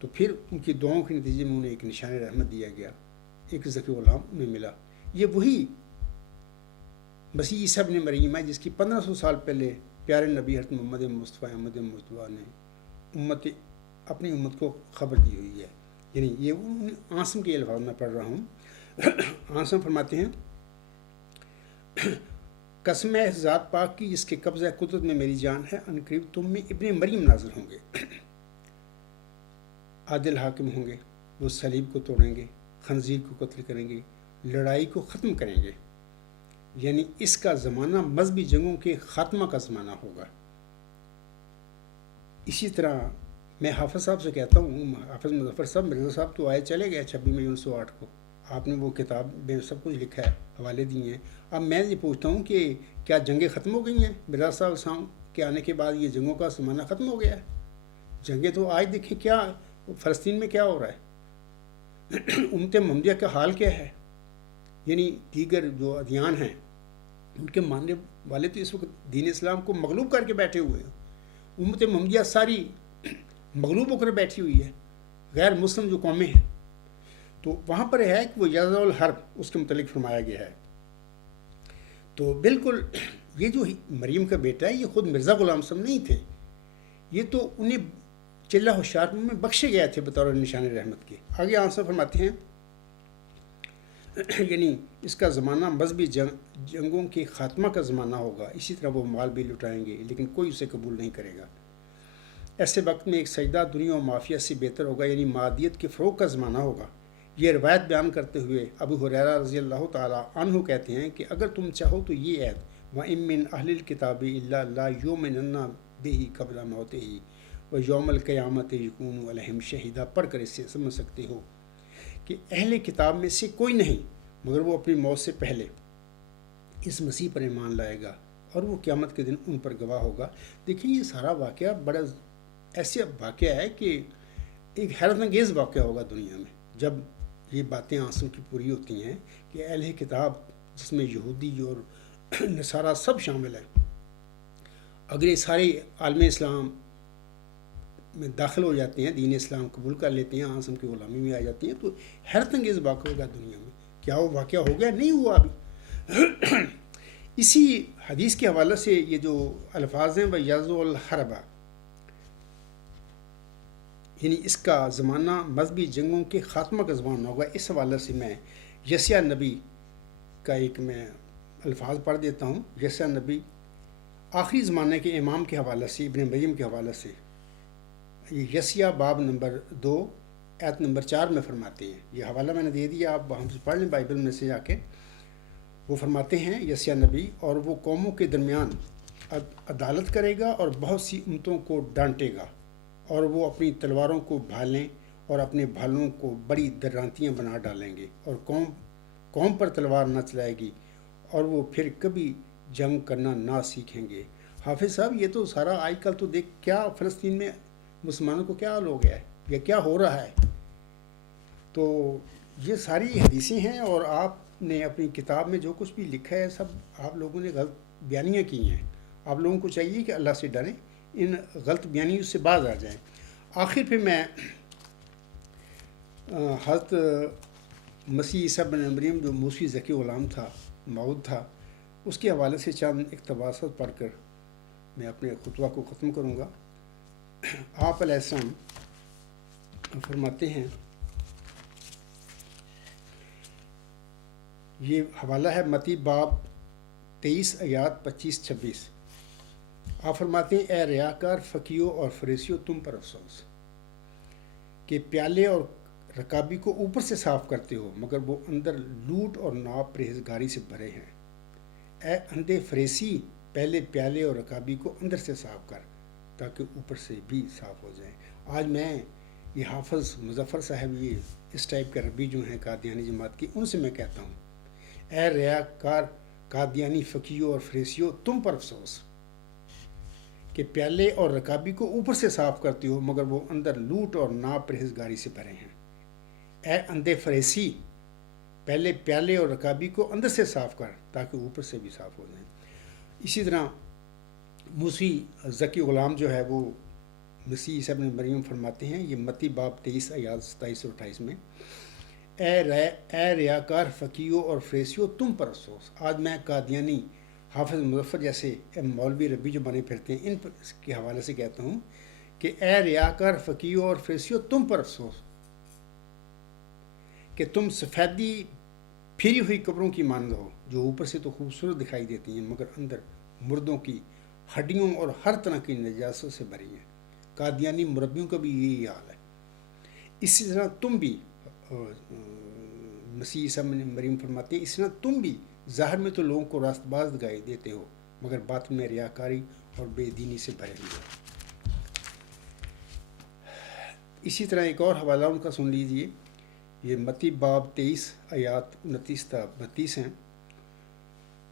تو پھر ان کی دعاؤں کے نتیجے میں انہیں ایک نشان رحمت دیا گیا، ایک ذکی غلام انہیں ملا. یہ وہی مسیح عیسی ابن مریم ہے جس کی 1500 سال پہلے پیارے نبی حضرت محمد مصطفیٰ احمد مصطفیٰ نے اپنی امت کو خبر دی ہوئی ہے. یعنی یہ عاصم کے الفاظ میں پڑھ رہا ہوں. عاصم فرماتے ہیں قسم ہے اس ذات پاک کی جس کے قبضہ قدرت میں میری جان ہے، ان قریب تم میں ابن مریم نازل ہوں گے، عادل حاکم ہوں گے، وہ صلیب کو توڑیں گے، خنزیر کو قتل کریں گے، لڑائی کو ختم کریں گے. یعنی اس کا زمانہ مذہبی جنگوں کے خاتمہ کا زمانہ ہوگا. اسی طرح میں حافظ صاحب سے کہتا ہوں، حافظ مظفر صاحب مرزا صاحب تو آئے چلے گئے 26 مئی 1908 کو، آپ نے وہ کتاب میں سب کچھ لکھا ہے، حوالے دیے ہیں. اب میں یہ پوچھتا ہوں کہ کیا جنگیں ختم ہو گئی ہیں؟ مرزا صاحب کے آنے کے بعد یہ جنگوں کا زمانہ ختم ہو گیا ہے؟ جنگیں تو آج دیکھیں کیا فلسطین میں کیا ہو رہا ہے، امت محمدیہ کا حال کیا ہے. یعنی دیگر جو ادیان ہیں ان کے ماننے والے تو اس وقت دین اسلام کو مغلوب کر کے بیٹھے ہوئے ہیں. امت محمدیہ ساری مغلوب ہو کر بیٹھی ہوئی ہے، غیر مسلم جو قومیں ہیں. تو وہاں پر ہے کہ وہ یضع الحرب اس کے متعلق فرمایا گیا ہے. تو بالکل یہ جو مریم کا بیٹا ہے یہ خود مرزا غلام صاحب نہیں تھے، یہ تو انہیں چلہ ہوشیار میں بخشے گئے تھے بطور نشان رحمت کے. آگے آنسر فرماتے ہیں یعنی اس کا زمانہ مذہبی جنگوں کے خاتمہ کا زمانہ ہوگا. اسی طرح وہ مال بھی لٹائیں گے لیکن کوئی اسے قبول نہیں کرے گا. ایسے وقت میں ایک سجدہ دنیا و مافیا سے بہتر ہوگا، یعنی مادیت کے فروغ کا زمانہ ہوگا. یہ روایت بیان کرتے ہوئے ابو ہریرہ رضی اللہ تعالیٰ عنہ کہتے ہیں کہ اگر تم چاہو تو یہ عید وَإِن مِّنْ أَهْلِ الْكِتَابِ إِلَّا لَا يُؤْمِنُنَّ بِهِ قَبْلَ مَوْتِهِ وَيَوْمَ الْقِيَامَةِ يَكُونُ عَلَيْهِمْ شَهِيدًا پڑھ کر اس سے سمجھ سکتے ہو کہ اہل کتاب میں سے کوئی نہیں مگر وہ اپنی موت سے پہلے اس مسیح پر ایمان لائے گا اور وہ قیامت کے دن ان پر گواہ ہوگا. دیکھیں یہ سارا واقعہ بڑا ایسا واقعہ ہے کہ ایک حیرت انگیز واقعہ ہوگا دنیا میں جب یہ باتیں عاصم کی پوری ہوتی ہیں کہ اہل کتاب جس میں یہودی اور نصارہ سب شامل ہیں اگر یہ سارے عالم اسلام میں داخل ہو جاتے ہیں، دین اسلام قبول کر لیتے ہیں، عاصم کی غلامی میں آ جاتی ہیں، تو حیرت انگیز واقعہ ہوگا دنیا میں. کیا وہ واقعہ ہو گیا؟ نہیں ہوا ابھی. اسی حدیث کے حوالے سے یہ جو الفاظ ہیں وہ یضع الحرب، یعنی اس کا زمانہ مذہبی جنگوں کے خاتمہ کا زمانہ ہوگا. اس حوالے سے میں یسیع نبی کا ایک میں الفاظ پڑھ دیتا ہوں. یسیع نبی آخری زمانے کے امام کے حوالے سے، ابن مریم کے حوالے سے، یہ یسیع باب نمبر 2 آیت نمبر 4 میں فرماتے ہیں. یہ حوالہ میں نے دے دیا، آپ ہم سے پڑھ لیں بائبل میں سے جا کے. وہ فرماتے ہیں یسیع نبی، اور وہ قوموں کے درمیان عدالت کرے گا اور بہت سی امتوں کو ڈانٹے گا، اور وہ اپنی تلواروں کو بھالیں اور اپنے بھالوں کو بڑی درانتیاں بنا ڈالیں گے، اور قوم پر تلوار نہ چلائے گی، اور وہ پھر کبھی جنگ کرنا نہ سیکھیں گے. حافظ صاحب، یہ تو سارا آج کل تو دیکھ کیا فلسطین میں مسلمانوں کو کیا حال ہو گیا ہے یا کیا ہو رہا ہے. تو یہ ساری حدیثیں ہیں، اور آپ نے اپنی کتاب میں جو کچھ بھی لکھا ہے سب آپ لوگوں نے غلط بیانیاں کی ہیں. آپ لوگوں کو چاہیے کہ اللہ سے ڈریں، ان غلط بیانیوں سے باز آ جائیں. آخر پہ میں حضرت مسیح عیسیٰ بن مریم جو موسی ذکی غلام تھا، موعود تھا، اس کے حوالے سے چند اقتباسات پڑھ کر میں اپنے خطبہ کو ختم کروں گا. آپ علیہ السلام فرماتے ہیں، یہ حوالہ ہے متی باب 23 آیات 25-26. آپ فرماتے ہیں، اے ریاکار فقیوں اور فریسیوں، تم پر افسوس کہ پیالے اور رکابی کو اوپر سے صاف کرتے ہو، مگر وہ اندر لوٹ اور ناپ پرہیزگاری سے بھرے ہیں. اے اندھے فریسی، پہلے پیالے اور رکابی کو اندر سے صاف کر تاکہ اوپر سے بھی صاف ہو جائیں. آج میں یہ حافظ مظفر صاحب، یہ اس ٹائپ کے ربی جو ہیں قادیانی جماعت کی، ان سے میں کہتا ہوں، اے ریاکار قادیانی فقیوں اور فریسیوں، تم پر افسوس کہ پیالے اور رکابی کو اوپر سے صاف کرتے ہو، مگر وہ اندر لوٹ اور ناپ پرہیزگاری سے بھرے ہیں. اے اندھے فریسی، پہلے پیالے اور رکابی کو اندر سے صاف کر تاکہ اوپر سے بھی صاف ہو جائیں. اسی طرح موسی ذکی غلام جو ہے وہ مسیح عیسیٰ ابن مریم فرماتے ہیں، یہ متی باب 23 آیات 27 اور 28 میں، اے ریاکار فقیوں اور فریسیوں، تم پر افسوس. آج میں قادیانی حافظ مظفر جیسے مولوی ربی جو بنے پھرتے ہیں، ان کے حوالے سے کہتا ہوں کہ اے ریاکار فقیوں اور فریسیوں، تم پر افسوس کہ تم سفیدی پھری ہوئی قبروں کی مانند ہو، جو اوپر سے تو خوبصورت دکھائی دیتی ہیں مگر اندر مردوں کی ہڈیوں اور ہر طرح کی نجاست سے بھری ہیں. قادیانی مربیوں کا بھی یہی حال ہے. اسی طرح تم بھی، مسیح عیسیٰ مریم فرماتے ہیں، اس طرح تم بھی ظاہر میں تو لوگوں کو راست باز دکھائی دیتے ہو، مگر باطن میں ریاکاری اور بے دینی سے بھرے ہوئے ہو. اسی طرح ایک اور حوالہ ان کا سن لیجئے. یہ متی باب 23 آیات 29-32 ہیں.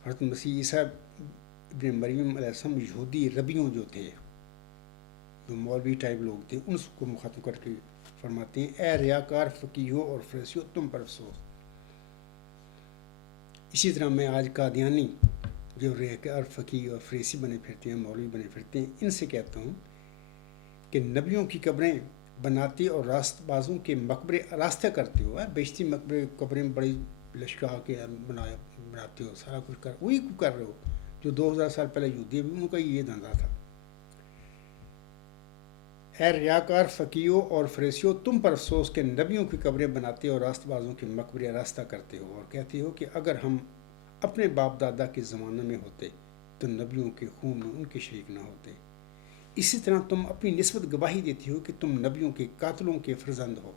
حضرت مسیح عیسیٰ ابن مریم علیہ السلام یہودی ربیوں جو تھے، جو مولوی ٹائپ لوگ تھے، ان کو مخاطب کر کے فرماتے ہیں، اے ریاکار فقیہو اور فریسیو، تم پر افسوس. اسی طرح میں آج قادیانی جو ریاکار فقیہ اور فریسی بنے پھرتے ہیں، مولوی بنے پھرتے ہیں، ان سے کہتا ہوں کہ نبیوں کی قبریں بناتے اور راست بازوں کے مقبرے راستہ کرتے ہو. بیشتی مقبرے قبریں بڑی لشکا کے بناتے ہو، سارا کچھ وہی کر رہے ہو جو 2000 سال پہلے یہودی، ان کا یہ دھندا تھا. اے ریاکار فقیوں اور فریسیوں، تم پر افسوس کہ نبیوں کی قبریں بناتے اور راست بازوں کے مقبرے راستہ کرتے ہو، اور کہتے ہو کہ اگر ہم اپنے باپ دادا کے زمانے میں ہوتے تو نبیوں کے خون میں ان کے شریک نہ ہوتے. اسی طرح تم اپنی نسبت گواہی دیتی ہو کہ تم نبیوں کے قاتلوں کے فرزند ہو.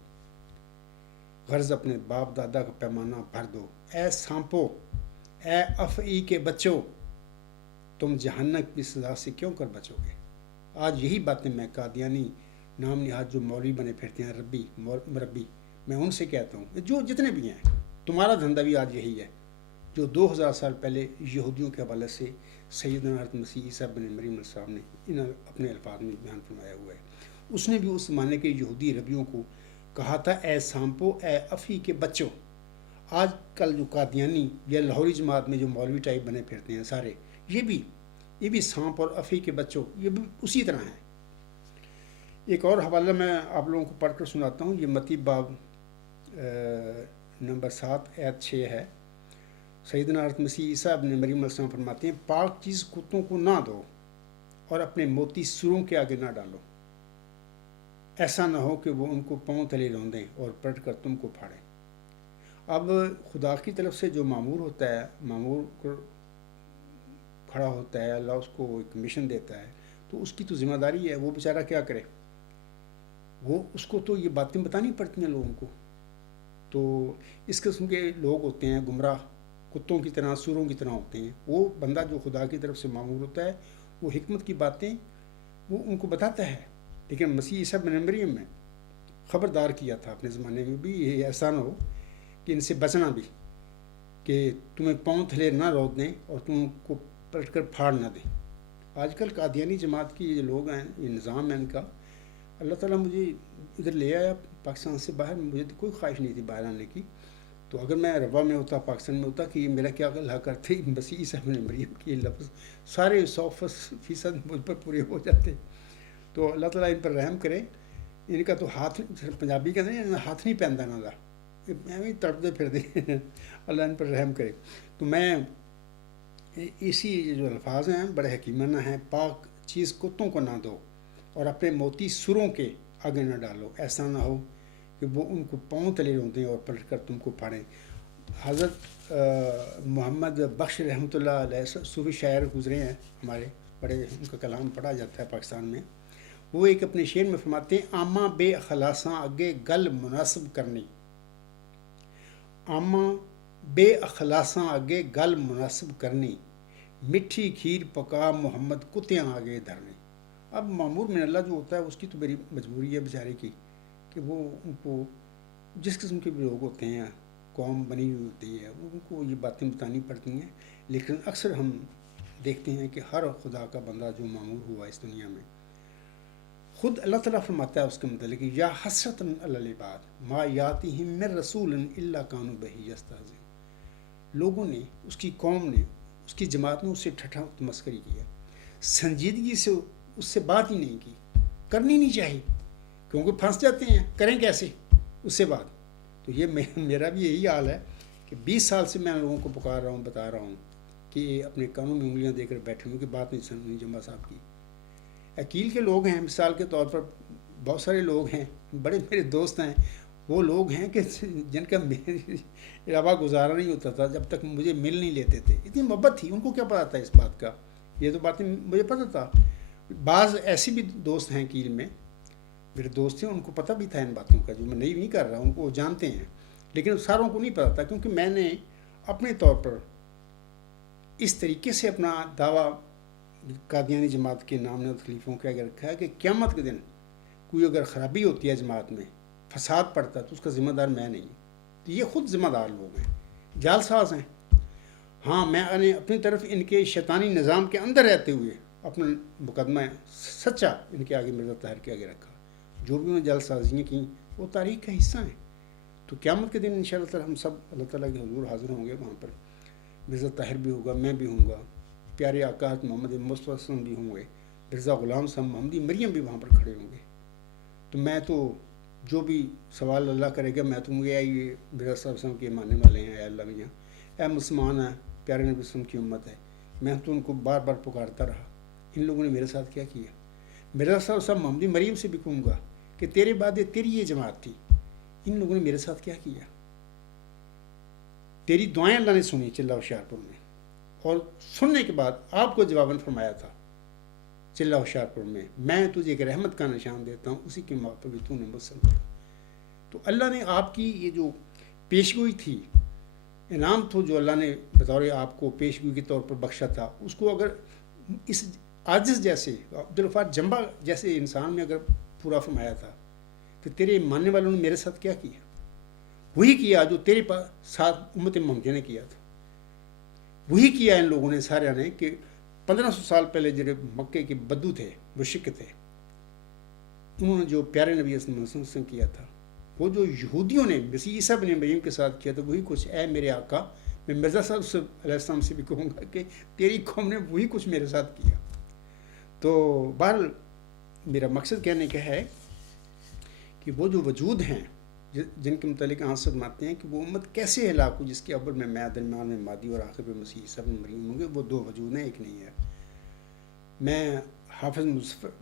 غرض اپنے باپ دادا کا پیمانہ بھر دو. اے سانپو، اے افعی کے بچوں، تم جہنم کی سزا سے کیوں کر بچو گے. آج یہی باتیں میں قادیانی نام نہاد جو مولوی بنے پھرتے ہیں، مربی، میں ان سے کہتا ہوں، جو جتنے بھی ہیں، تمہارا دھندا بھی آج یہی ہے جو 2000 سال پہلے یہودیوں کے حوالے سے سیدنا حضرت مسیح عیسیٰ بن مریم علیہ السلام نے ان اپنے الفاظ میں بیان فرمایا ہوا ہے. اس نے بھی اس زمانے کے یہودی ربیوں کو کہا تھا، اے سانپو، اے افی کے بچوں. آج کل جو قادیانی یا لاہوری جماعت میں جو مولوی ٹائپ بنے پھرتے ہیں سارے، یہ بھی سانپ اور افی کے بچوں، یہ بھی اسی طرح ہیں. ایک اور حوالہ میں آپ لوگوں کو پڑھ کر سناتا ہوں. یہ متی باب نمبر 7 آیت 6 ہے. سیدنا حضرت مسیح عیسیٰ ابن مریم علیہ السلام فرماتے ہیں، پاک چیز کتوں کو نہ دو اور اپنے موتی سوروں کے آگے نہ ڈالو. ایسا نہ ہو کہ وہ ان کو پاؤں تلے روندیں اور پلٹ کر تم کو پھاڑیں۔ اب خدا کی طرف سے جو معمور ہوتا ہے، معمور کھڑا ہوتا ہے، اللہ اس کو ایک مشن دیتا ہے، تو اس کی تو ذمہ داری ہے، وہ بیچارہ کیا کرے؟ وہ اس کو تو یہ باتیں بتانی پڑتی ہیں لوگوں کو۔ تو اس قسم کے لوگ ہوتے ہیں گمراہ، کتوں کی طرح، سوروں کی طرح ہوتے ہیں۔ وہ بندہ جو خدا کی طرف سے معمور ہوتا ہے، وہ حکمت کی باتیں وہ ان کو بتاتا ہے، لیکن مسیح عیسیٰ بن مریم میں خبردار کیا تھا اپنے زمانے میں بھی، یہ ایسا نہ ہو کہ ان سے بچنا بھی، کہ تمہیں پاؤں تھلے نہ روک دیں اور تم کو پلٹ کر پھاڑ نہ دیں۔ آج کل قادیانی جماعت کی یہ لوگ ہیں، یہ نظام ہے ان کا، اللہ تعالیٰ مجھے ادھر لے آیا پاکستان سے باہر، مجھے تو کوئی خواہش نہیں تھی باہر آنے کی، تو اگر میں ربا میں ہوتا، پاکستان میں ہوتا، کہ یہ میرا کیا اللہ کرتے، مسیح عیسیٰ بن مریم کے لفظ سارے 100% مجھ پر پورے ہو جاتے۔ تو اللہ تعالیٰ ان پر رحم کرے۔ ان کا تو ہاتھ، پنجابی کہتے ہیں ہاتھ نہیں پہنتا نا دا، میں تڑپتے پھر دے، اللہ ان پر رحم کرے۔ تو میں اسی جو الفاظ ہیں بڑے حکیمانہ ہیں، پاک چیز کتوں کو نہ دو اور اپنے موتی سروں کے آگے نہ ڈالو، ایسا نہ ہو کہ وہ ان کو پاؤں تلے روندیں اور پلٹ کر تم کو پھاڑیں۔ حضرت محمد بخش رحمۃ اللہ علیہ صوفی شاعر گزرے ہیں ہمارے، بڑے ان کا کلام پڑھا جاتا ہے پاکستان میں۔ وہ ایک اپنے شعر میں فرماتے ہیں، آماں بے اخلاصاں اگے گل مناسب کرنی، آماں بے اخلاصاں اگے گل مناسب کرنی، مٹھی کھیر پکا محمد کتیاں آگے دھرنی۔ اب معمور من اللہ جو ہوتا ہے، اس کی تو میری مجبوری ہے بیچارے کی، کہ وہ ان کو جس قسم کے بھی لوگ ہوتے ہیں، قوم بنی ہوئی ہوتی ہے، ان کو یہ باتیں بتانی پڑتی ہیں، لیکن اکثر ہم دیکھتے ہیں کہ ہر خدا کا بندہ جو معمور ہوا اس دنیا میں، خود اللہ تعالیٰ فرماتا ہے اس کے متعلق، یا حسرۃ علی العباد ما یاتیہم من رسول الا کانوا بہ یستہزئون۔ لوگوں نے، اس کی قوم نے، اس کی جماعت نے اس سے ٹھٹھا تمسکری کیا، سنجیدگی سے اس سے بات ہی نہیں کی، کرنی نہیں چاہیے، کیونکہ پھنس جاتے ہیں، کریں کیسے اس سے بات۔ تو یہ میرا بھی یہی حال ہے کہ 20 سال سے میں لوگوں کو پکار رہا ہوں، بتا رہا ہوں کہ اپنے کانوں میں انگلیاں دے کر بیٹھے ہوں کہ بات نہیں سننی جمعہ صاحب کی۔ عقیل کے لوگ ہیں، مثال کے طور پر بہت سارے لوگ ہیں، بڑے میرے دوست ہیں، وہ لوگ ہیں کہ جن کا میرے علاوہ گزارا نہیں ہوتا تھا جب تک مجھے مل نہیں لیتے تھے، اتنی محبت تھی، ان کو کیا پتا تھا اس بات کا، یہ تو باتیں مجھے پتا تھا۔ بعض ایسی بھی دوست ہیں عقیل میں، میرے دوست ہیں، ان کو پتہ بھی تھا ان باتوں کا، جو میں نہیں کر رہا، ان کو وہ جانتے ہیں، لیکن ساروں کو نہیں پتا تھا، کیونکہ میں نے اپنے طور پر اس طریقے سے اپنا دعویٰ قادیانی جماعت کے نامزد خلیفوں کے اگر رکھا ہے کہ قیامت کے دن کوئی اگر خرابی ہوتی ہے جماعت میں، فساد پڑتا ہے، تو اس کا ذمہ دار میں نہیں، تو یہ خود ذمہ دار لوگ ہیں، جال ساز ہیں۔ ہاں، میں نے اپنی طرف ان کے شیطانی نظام کے اندر رہتے ہوئے اپنا مقدمہ سچا ان کے آگے، مرزا طاہر کے آگے رکھا، جو بھی انہوں نے جال سازیاں کی وہ تاریخ کا حصہ ہیں۔ تو قیامت کے دن انشاءاللہ تعالی ہم سب اللہ تعالیٰ کے حضور حاضر ہوں گے، وہاں پر مرزا طاہر بھی ہوگا، میں بھی ہوں گا، پیارے آقا محمد مصطفیٰ صلی اللہ علیہ وسلم بھی ہوں گے، مرزا غلام صاحب محمدی مریم بھی وہاں پر کھڑے ہوں گے۔ تو میں تو جو بھی سوال اللہ کرے گا، میں تو مجھے یہ مرزا صاحب وسلم کے ماننے والے ہیں، اے اللہ میاں، اے مسلمان ہیں، پیارے نبی وسلم کی امت ہے، میں تو ان کو بار بار پکارتا رہا، ان لوگوں نے میرے ساتھ کیا کیا۔ مرزا صاحب وسلم محمدی مریم سے بھی کہوں گا کہ تیرے بعد تیری یہ جماعت تھی، ان لوگوں نے میرے ساتھ کیا کیا۔ تیری دعائیں اللہ نے سنی چلہ ہوشیارپور میں، اور سننے کے بعد آپ کو جواباً فرمایا تھا چلہ ہوشیارپور میں تجھے ایک رحمت کا نشان دیتا ہوں، اسی کے موقع پہ بھی تو نے مجھ سے ملا۔ تو اللہ نے آپ کی یہ جو پیشگوئی تھی، انعام تو جو اللہ نے بطور آپ کو پیشگوئی کے طور پر بخشا تھا، اس کو اگر اس عاجز جیسے عبدالغفار جمبا جیسے انسان میں اگر پورا فرمایا تھا، تو تیرے ماننے والوں نے میرے ساتھ کیا کیا؟ وہی کیا جو تیرے ساتھ امت محمدیہ نے کیا تھا، وہی کیا ان لوگوں نے سارے نے، کہ 1500 سال پہلے جو مکے کے بدو تھے، مشرک تھے، انہوں نے جو پیارے نبی صلی اللہ علیہ وسلم کیا تھا، وہ جو یہودیوں نے مسیح عیسیٰ بن مریم کے ساتھ کیا تھا، وہی کچھ اے میرے آقا، میں مرزا صاحب علیہ السلام سے بھی کہوں گا کہ تیری قوم نے وہی کچھ میرے ساتھ کیا۔ تو بہرحال میرا مقصد کہنے کا ہے کہ وہ جو وجود ہیں جن کے متعلق آپ سے فرماتے ہیں کہ وہ امت کیسے ہلاک ہو جس کے اول میں درمیان میں مادی اور آخر میں مسیح عیسیٰ بن مریم ہوں گے، وہ دو وجود ہیں، ایک نہیں ہے۔ میں حافظ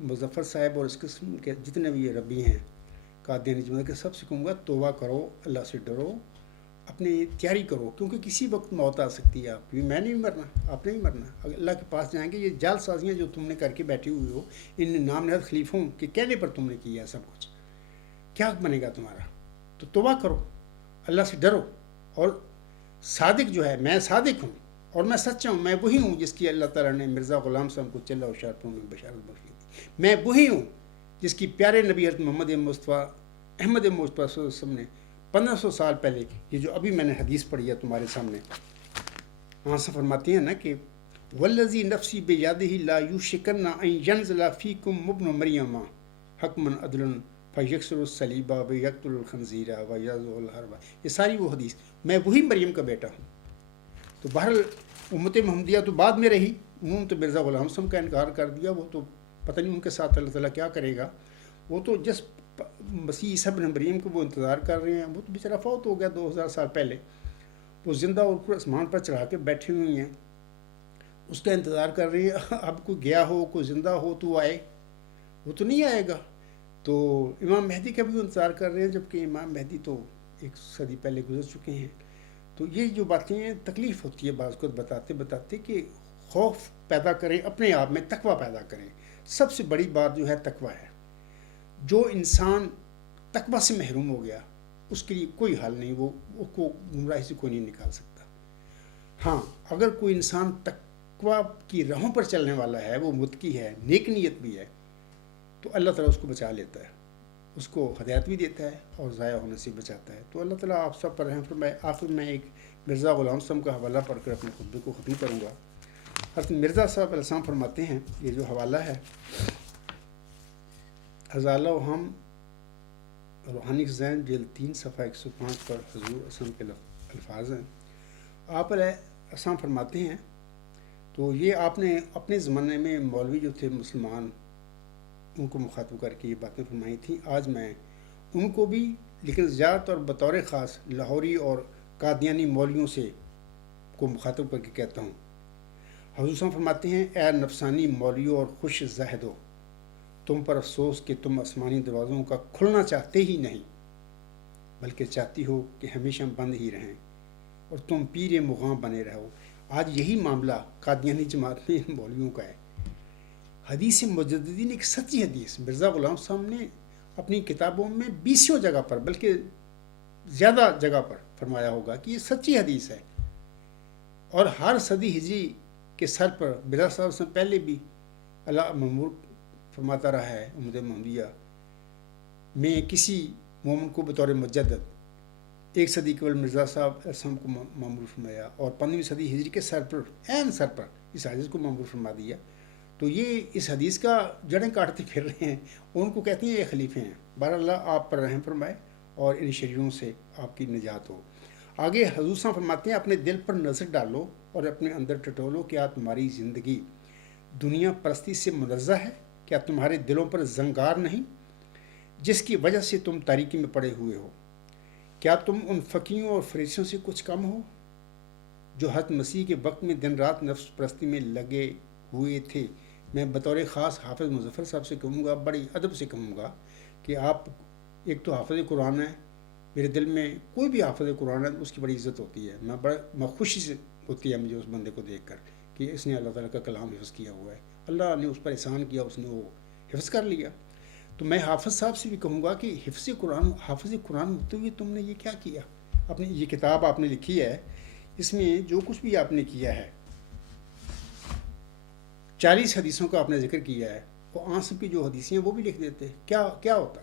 مظفر صاحب اور اس قسم کے جتنے بھی یہ ربی ہیں قادیانی جماعت کے، سب سے کہوں گا توبہ کرو، اللہ سے ڈرو، اپنی تیاری کرو، کیونکہ کسی وقت موت آ سکتی ہے آپ کی. میں نہیں مرنا، آپ نے نہیں مرنا. اگر اللہ کے پاس جائیں گے. یہ جال سازیاں جو تم نے کر کے بیٹھی ہوئی ہو ان نام نہاد خلیفوں کے کہنے پر تم نے کیا ہے سب کچھ، کیا بنے گا تمہارا؟ تو توبہ کرو، اللہ سے ڈرو. اور صادق جو ہے، میں صادق ہوں اور میں سچا ہوں. میں وہی ہوں جس کی اللہ تعالیٰ نے مرزا غلام صاحب کو چلہ ہوشیارپور میں بشارت بخشی تھی. میں وہی ہوں جس کی پیارے نبی حضرت محمد مصطفیٰ احمد مصطفیٰ صلی اللہ علیہ وسلم نے 1500 سال پہلے، یہ جو ابھی میں نے حدیث پڑھی ہے تمہارے سامنے، وہاں سے فرماتی ہیں نا کہ والذی نفسی بیدہ لا یوشکن ان ینزل فیکم ابن مریم حکما عدلا فیکسر الصلیب ویقتل الخنزیر ویذبح الحرب. یہ ساری وہ حدیث. میں وہی مریم کا بیٹا ہوں. تو بہرحال امت محمدیہ تو بعد میں رہی، انہوں نے تو مرزا غلام صاحب کا انکار کر دیا. وہ تو پتہ نہیں ان کے ساتھ اللہ تعالیٰ کیا کرے گا. وہ تو جس مسیح عیسیٰ ابن مریم کو وہ انتظار کر رہے ہیں، وہ تو بیچارہ فوت ہو گیا 2000 سال پہلے. وہ زندہ اور آسمان پر چڑھا کے بیٹھی ہوئی ہیں، اس کا انتظار کر رہی ہے. اب کوئی گیا ہو، کوئی زندہ ہو تو آئے، وہ تو نہیں آئے گا. تو امام مہدی کا بھی انتظار کر رہے ہیں، جبکہ امام مہدی تو 1 صدی پہلے گزر چکے ہیں. تو یہ جو باتیں ہیں تکلیف ہوتی ہے بعض کو بتاتے بتاتے کہ خوف پیدا کریں اپنے آپ میں، تقوی پیدا کریں. سب سے بڑی بات جو ہے تقوی ہے. جو انسان تقوی سے محروم ہو گیا اس کے لیے کوئی حل نہیں، وہ اس کو گمراہی سے کوئی نہیں نکال سکتا. ہاں اگر کوئی انسان تقوی کی راہوں پر چلنے والا ہے، وہ متقی ہے، نیک نیت بھی ہے، تو اللہ تعالیٰ اس کو بچا لیتا ہے، اس کو ہدایت بھی دیتا ہے اور ضائع ہونے سے بچاتا ہے. تو اللہ تعالیٰ آپ سب پر رحم فرمائے. آخر میں ایک مرزا غلام صاحب کا حوالہ پڑھ کر اپنے خطبے کو ختم کروں گا. حضرت مرزا صاحب علیہ السلام فرماتے ہیں، یہ جو حوالہ ہے ازالہ و ہم روحانی ذہن جلد 3 صفحہ 105 پر حضور اسلام کے الفاظ ہیں. آپ علیہ السلام فرماتے ہیں، تو یہ آپ نے اپنے زمانے میں مولوی جو تھے مسلمان ان کو مخاطب کر کے یہ باتیں فرمائی تھیں. آج میں ان کو بھی، لیکن زیادہ طور بطور خاص لاہوری اور قادیانی مولویوں سے کو مخاطب کر کے کہتا ہوں. حضور صاحب فرماتے ہیں، اے نفسانی مولویوں اور خوش زاہدو، تم پر افسوس کہ تم آسمانی دروازوں کا کھلنا چاہتے ہی نہیں، بلکہ چاہتی ہو کہ ہمیشہ بند ہی رہیں اور تم پیر مغاں بنے رہو. آج یہی معاملہ قادیانی جماعت میں مولویوں کا ہے. حدیث مجددین ایک سچی حدیث مرزا غلام صاحب نے اپنی کتابوں میں 20 جگہ پر، بلکہ زیادہ جگہ پر فرمایا ہوگا کہ یہ سچی حدیث ہے. اور ہر صدی ہجری کے سر پر مرزا صاحب سے پہلے بھی اللہ مامور فرماتا رہا ہے امت محمدیہ میں کسی مومن کو بطور مجدد 1 صدی قبل مرزا صاحب اسلام کو مامور فرمایا، اور 15ویں صدی ہجری کے سر پر، عین سر پر اس حدیث کو مامور فرما دیا. تو یہ اس حدیث کا جڑیں کاٹتے پھر رہے ہیں، ان کو کہتے ہیں یہ خلیفے ہیں. بہرحال آپ پر رحم فرمائے اور ان شریروں سے آپ کی نجات ہو. آگے حضور صاحب فرماتے ہیں، اپنے دل پر نظر ڈالو اور اپنے اندر ٹٹولو، کیا تمہاری زندگی دنیا پرستی سے منزہ ہے؟ کیا تمہارے دلوں پر زنگار نہیں جس کی وجہ سے تم تاریکی میں پڑے ہوئے ہو؟ کیا تم ان فقیوں اور فریسیوں سے کچھ کم ہو جو حضرت مسیح کے وقت میں دن رات نفس پرستی میں لگے ہوئے تھے؟ میں بطور خاص حافظ مظفر صاحب سے کہوں گا، بڑی ادب سے کہوں گا کہ آپ ایک تو حافظ قرآن ہیں، میرے دل میں کوئی بھی حافظ قرآن ہے اس کی بڑی عزت ہوتی ہے. میں خوشی سے ہوتی ہے مجھے اس بندے کو دیکھ کر کہ اس نے اللہ تعالیٰ کا کلام حفظ کیا ہوا ہے، اللہ نے اس پر احسان کیا، اس نے وہ حفظ کر لیا. تو میں حافظ صاحب سے بھی کہوں گا کہ حافظ قرآن ہوتے ہوئے تم نے یہ کیا کیا؟ اپنی یہ کتاب آپ نے لکھی ہے، اس میں جو کچھ بھی آپ نے کیا ہے 40 حدیثوں کا آپ نے ذکر کیا ہے، وہ آنسب کی جو حدیثیں ہیں وہ بھی لکھ دیتے، کیا ہوتا؟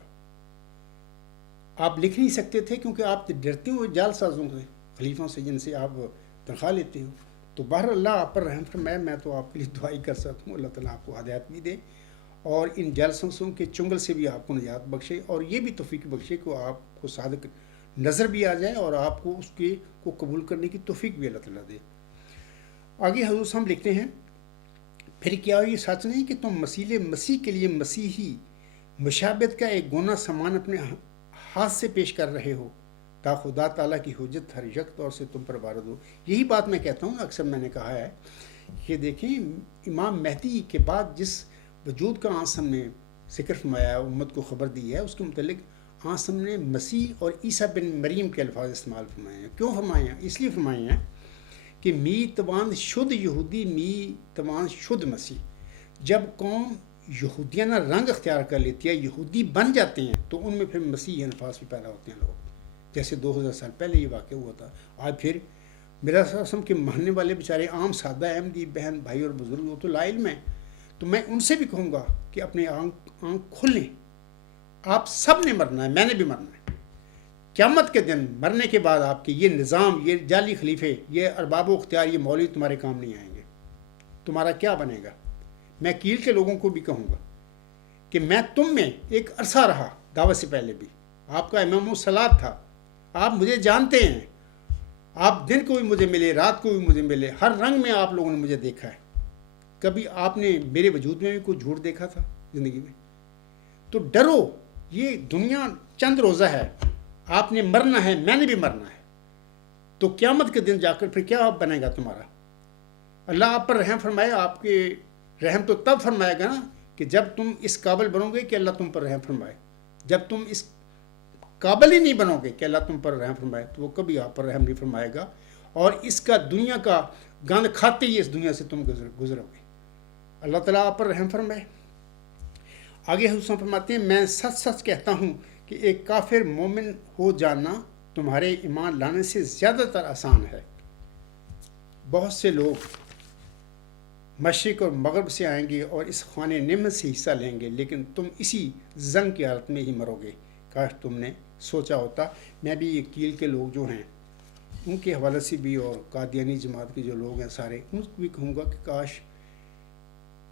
آپ لکھ نہیں سکتے تھے کیونکہ آپ ڈرتے ہو جال سازوں سے، خلیفوں سے جن سے آپ تنخواہ لیتے ہو. تو بہر اللہ آپ پر رحم فرمائے. میں تو آپ کے لیے دعائی کر سکتا ہوں، اللہ تعالیٰ آپ کو ہدایت بھی دے اور ان جالسوں کے چنگل سے بھی آپ کو نجات بخشے، اور یہ بھی توفیق بخشے کہ آپ کو صادق نظر بھی آ جائے اور آپ کو اس کے کو قبول کرنے کی توفیق بھی اللہ تعالیٰ دے. آگے حضور صاحب لکھتے ہیں، پھر کیا یہ سچ نہیں کہ تم مسیح کے لیے مسیحی مشابہت کا ایک گونا سامان اپنے ہاتھ سے پیش کر رہے ہو تا خدا تعالیٰ کی حجت ہر یک طور سے تم پر وارد ہو. یہی بات میں کہتا ہوں، اکثر میں نے کہا ہے کہ دیکھیں امام مہدی کے بعد جس وجود کا آسم نے ذکر فرمایا ہے، امت کو خبر دی ہے، اس کے متعلق آسم نے مسیح اور عیسیٰ بن مریم کے الفاظ استعمال فرمائے ہیں۔ کیوں فرمائے ہیں؟ اس لیے فرمائے ہیں کہ می توان شد یہودی می توان شد مسیح۔ جب قوم یہودیانہ رنگ اختیار کر لیتی ہے، یہودی بن جاتے ہیں، تو ان میں پھر مسیحی الفاظ بھی پیدا ہوتے ہیں لوگ، جیسے 2000 سال پہلے یہ واقع ہوا تھا۔ آج پھر میرا قسم کے ماننے والے بیچارے عام سادہ احمدی بہن بھائی اور بزرگ وہ تو لا علم ہیں، تو میں ان سے بھی کہوں گا کہ اپنے آنکھ کھولیں۔ آپ سب نے مرنا ہے، میں نے بھی مرنا ہے۔ قیامت کے دن مرنے کے بعد آپ کے یہ نظام، یہ جعلی خلیفے، یہ ارباب و اختیار، یہ مولوی تمہارے کام نہیں آئیں گے۔ تمہارا کیا بنے گا؟ میں کیل کے لوگوں کو بھی کہوں گا کہ میں تم میں ایک عرصہ رہا، دعوت سے پہلے بھی آپ کا امام الصلاۃ تھا، آپ مجھے جانتے ہیں، آپ دن کو بھی مجھے ملے، رات کو بھی مجھے ملے، ہر رنگ میں آپ لوگوں نے مجھے دیکھا ہے۔ کبھی آپ نے میرے وجود میں بھی کوئی جھوٹ دیکھا تھا زندگی میں؟ تو ڈرو، یہ دنیا چند روزہ ہے، آپ نے مرنا ہے، میں نے بھی مرنا ہے۔ تو قیامت کے دن جا کر پھر کیا بنے گا تمہارا؟ اللہ آپ پر رحم فرمائے، آپ کے رحم تو تب فرمائے گا نا کہ جب تم اس قابل بنو گے کہ اللہ تم پر رحم فرمائے۔ جب تم اس قابل ہی نہیں بنو گے کہ اللہ تم پر رحم فرمائے، تو وہ کبھی آپ پر رحم نہیں فرمائے گا، اور اس کا دنیا کا گند کھاتے ہی اس دنیا سے تم گزرو گے۔ اللہ تعالیٰ آپ پر رحم فرمائے۔ آگے حسن فرماتے ہیں، میں سچ سچ کہتا ہوں کہ ایک کافر مومن ہو جانا تمہارے ایمان لانے سے زیادہ تر آسان ہے۔ بہت سے لوگ مشرق اور مغرب سے آئیں گے اور اس خوان نعمت سے حصہ لیں گے، لیکن تم اسی زنگ کی حالت میں ہی مرو گے۔ کاش تم نے سوچا ہوتا۔ میں بھی یہ کیل کے لوگ جو ہیں ان کے حوالے سے بھی، اور قادیانی جماعت کے جو لوگ ہیں سارے، ان کو بھی کہوں گا کہ کاش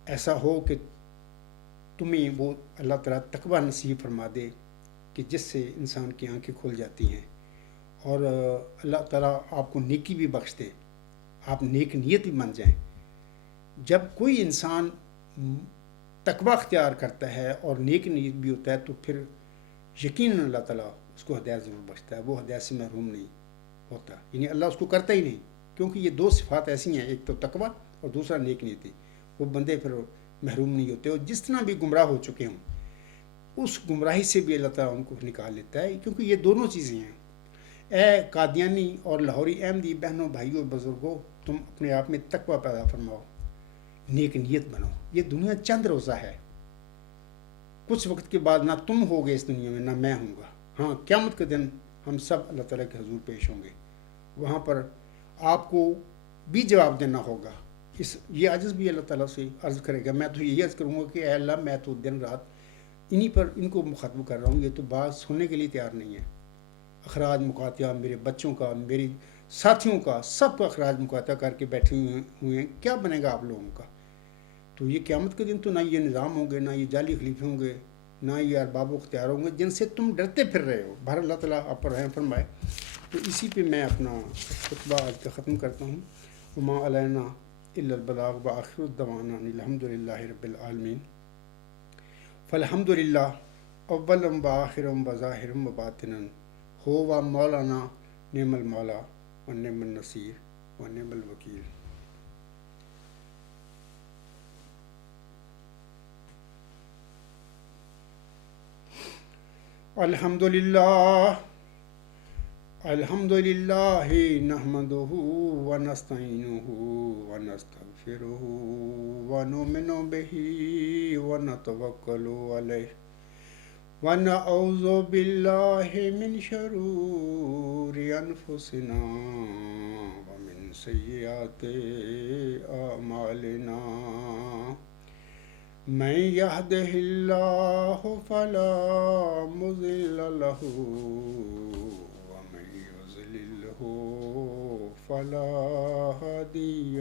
ایسا ہو کہ تمہیں وہ اللہ تعالیٰ تقویٰ نصیب فرما دے کہ جس سے انسان کی آنکھیں کھل جاتی ہیں، اور اللہ تعالیٰ آپ کو نیکی بھی بخش دے، آپ نیک نیت بھی بن جائیں۔ جب کوئی انسان تقویٰ اختیار کرتا ہے اور نیک نیت بھی ہوتا ہے، تو پھر یقیناً اللہ تعالیٰ اس کو ہدایت ضرور بخشتا ہے، وہ ہدایت سے محروم نہیں ہوتا، یعنی اللہ اس کو کرتا ہی نہیں، کیونکہ یہ دو صفات ایسی ہیں، ایک تو تقویٰ اور دوسرا نیک نیتی۔ وہ بندے پھر محروم نہیں ہوتے، اور جس طرح بھی گمراہ ہو چکے ہوں اس گمراہی سے بھی اللہ تعالیٰ ان کو نکال لیتا ہے، کیونکہ یہ دونوں چیزیں ہیں۔ اے قادیانی اور لاہوری احمدی بہنوں، بھائیوں اور بزرگوں، تم اپنے آپ میں تقویٰ پیدا فرماؤ، نیک نیت بنو۔ یہ دنیا چند روزہ ہے، کچھ وقت کے بعد نہ تم ہوگے اس دنیا میں، نہ میں ہوں گا۔ ہاں، قیامت کے دن ہم سب اللہ تعالیٰ کے حضور پیش ہوں گے، وہاں پر آپ کو بھی جواب دینا ہوگا۔ یہ عجز بھی اللہ تعالیٰ سے عرض کرے گا۔ میں تو یہی عرض کروں گا کہ اے اللہ، میں تو دن رات ان کو مخاطب کر رہا ہوں، یہ تو بات سننے کے لیے تیار نہیں ہے۔ اخراج مقاطعہ میرے بچوں کا، میری ساتھیوں کا، سب کا اخراج مقاطعہ کر کے بیٹھے ہوئے ہیں، کیا بنے گا آپ لوگوں کا؟ تو یہ قیامت کے دن تو نہ یہ نظام ہوں گے، نہ یہ جعلی خلیفے ہوں گے، نہ یہ ارباب و اختیار ہوں گے جن سے تم ڈرتے پھر رہے ہو۔ بہر اللہ تعالیٰ آپ پر رحم فرمائے۔ تو اسی پہ میں اپنا خطبہ آج کا ختم کرتا ہوں۔ وما علینا الا البلاغ وآخر الدعوانا الحمد للہ رب العالمین۔ فالحمد للہ اولا وآخرا وظاہرا وباطنا، ہو و مولانا نعم المولا و نعم النصیر و نعم الوکیل۔ الحمد للہ نحمدہ ونستعینہ ونستغفرہ ونؤمن بہ ونتوکل علیہ ونعوذ باللہ من شرور انفسنا ومن سیئات اعمالنا، من یہدہ اللہ فلا مضل لہ ومن یضللہ فلا ہادی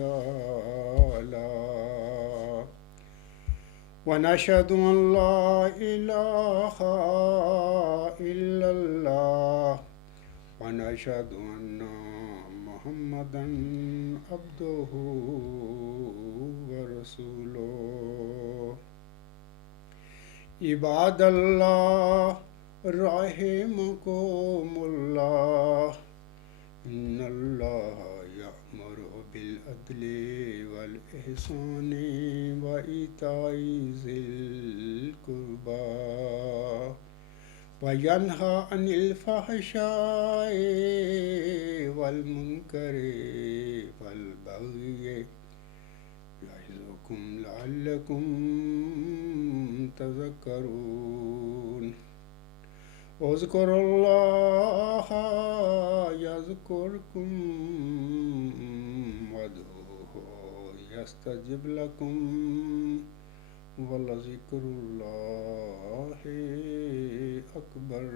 لہ، ونشہد ان لا الہ الا اللہ ونشہد ان محمدا عبدہ ورسولہ۔ عباد اللہ رحمکم اللہ، ان اللہ یأمر بالعدل بالعدل والإحسان وإيتاء ذي القربى وينهى عن الفحشاء والمنكر والبغي يعظكم لعلكم تذكرون اذكروا الله يذكركم وادعوه يستجب لكم ولذكر الله أكبر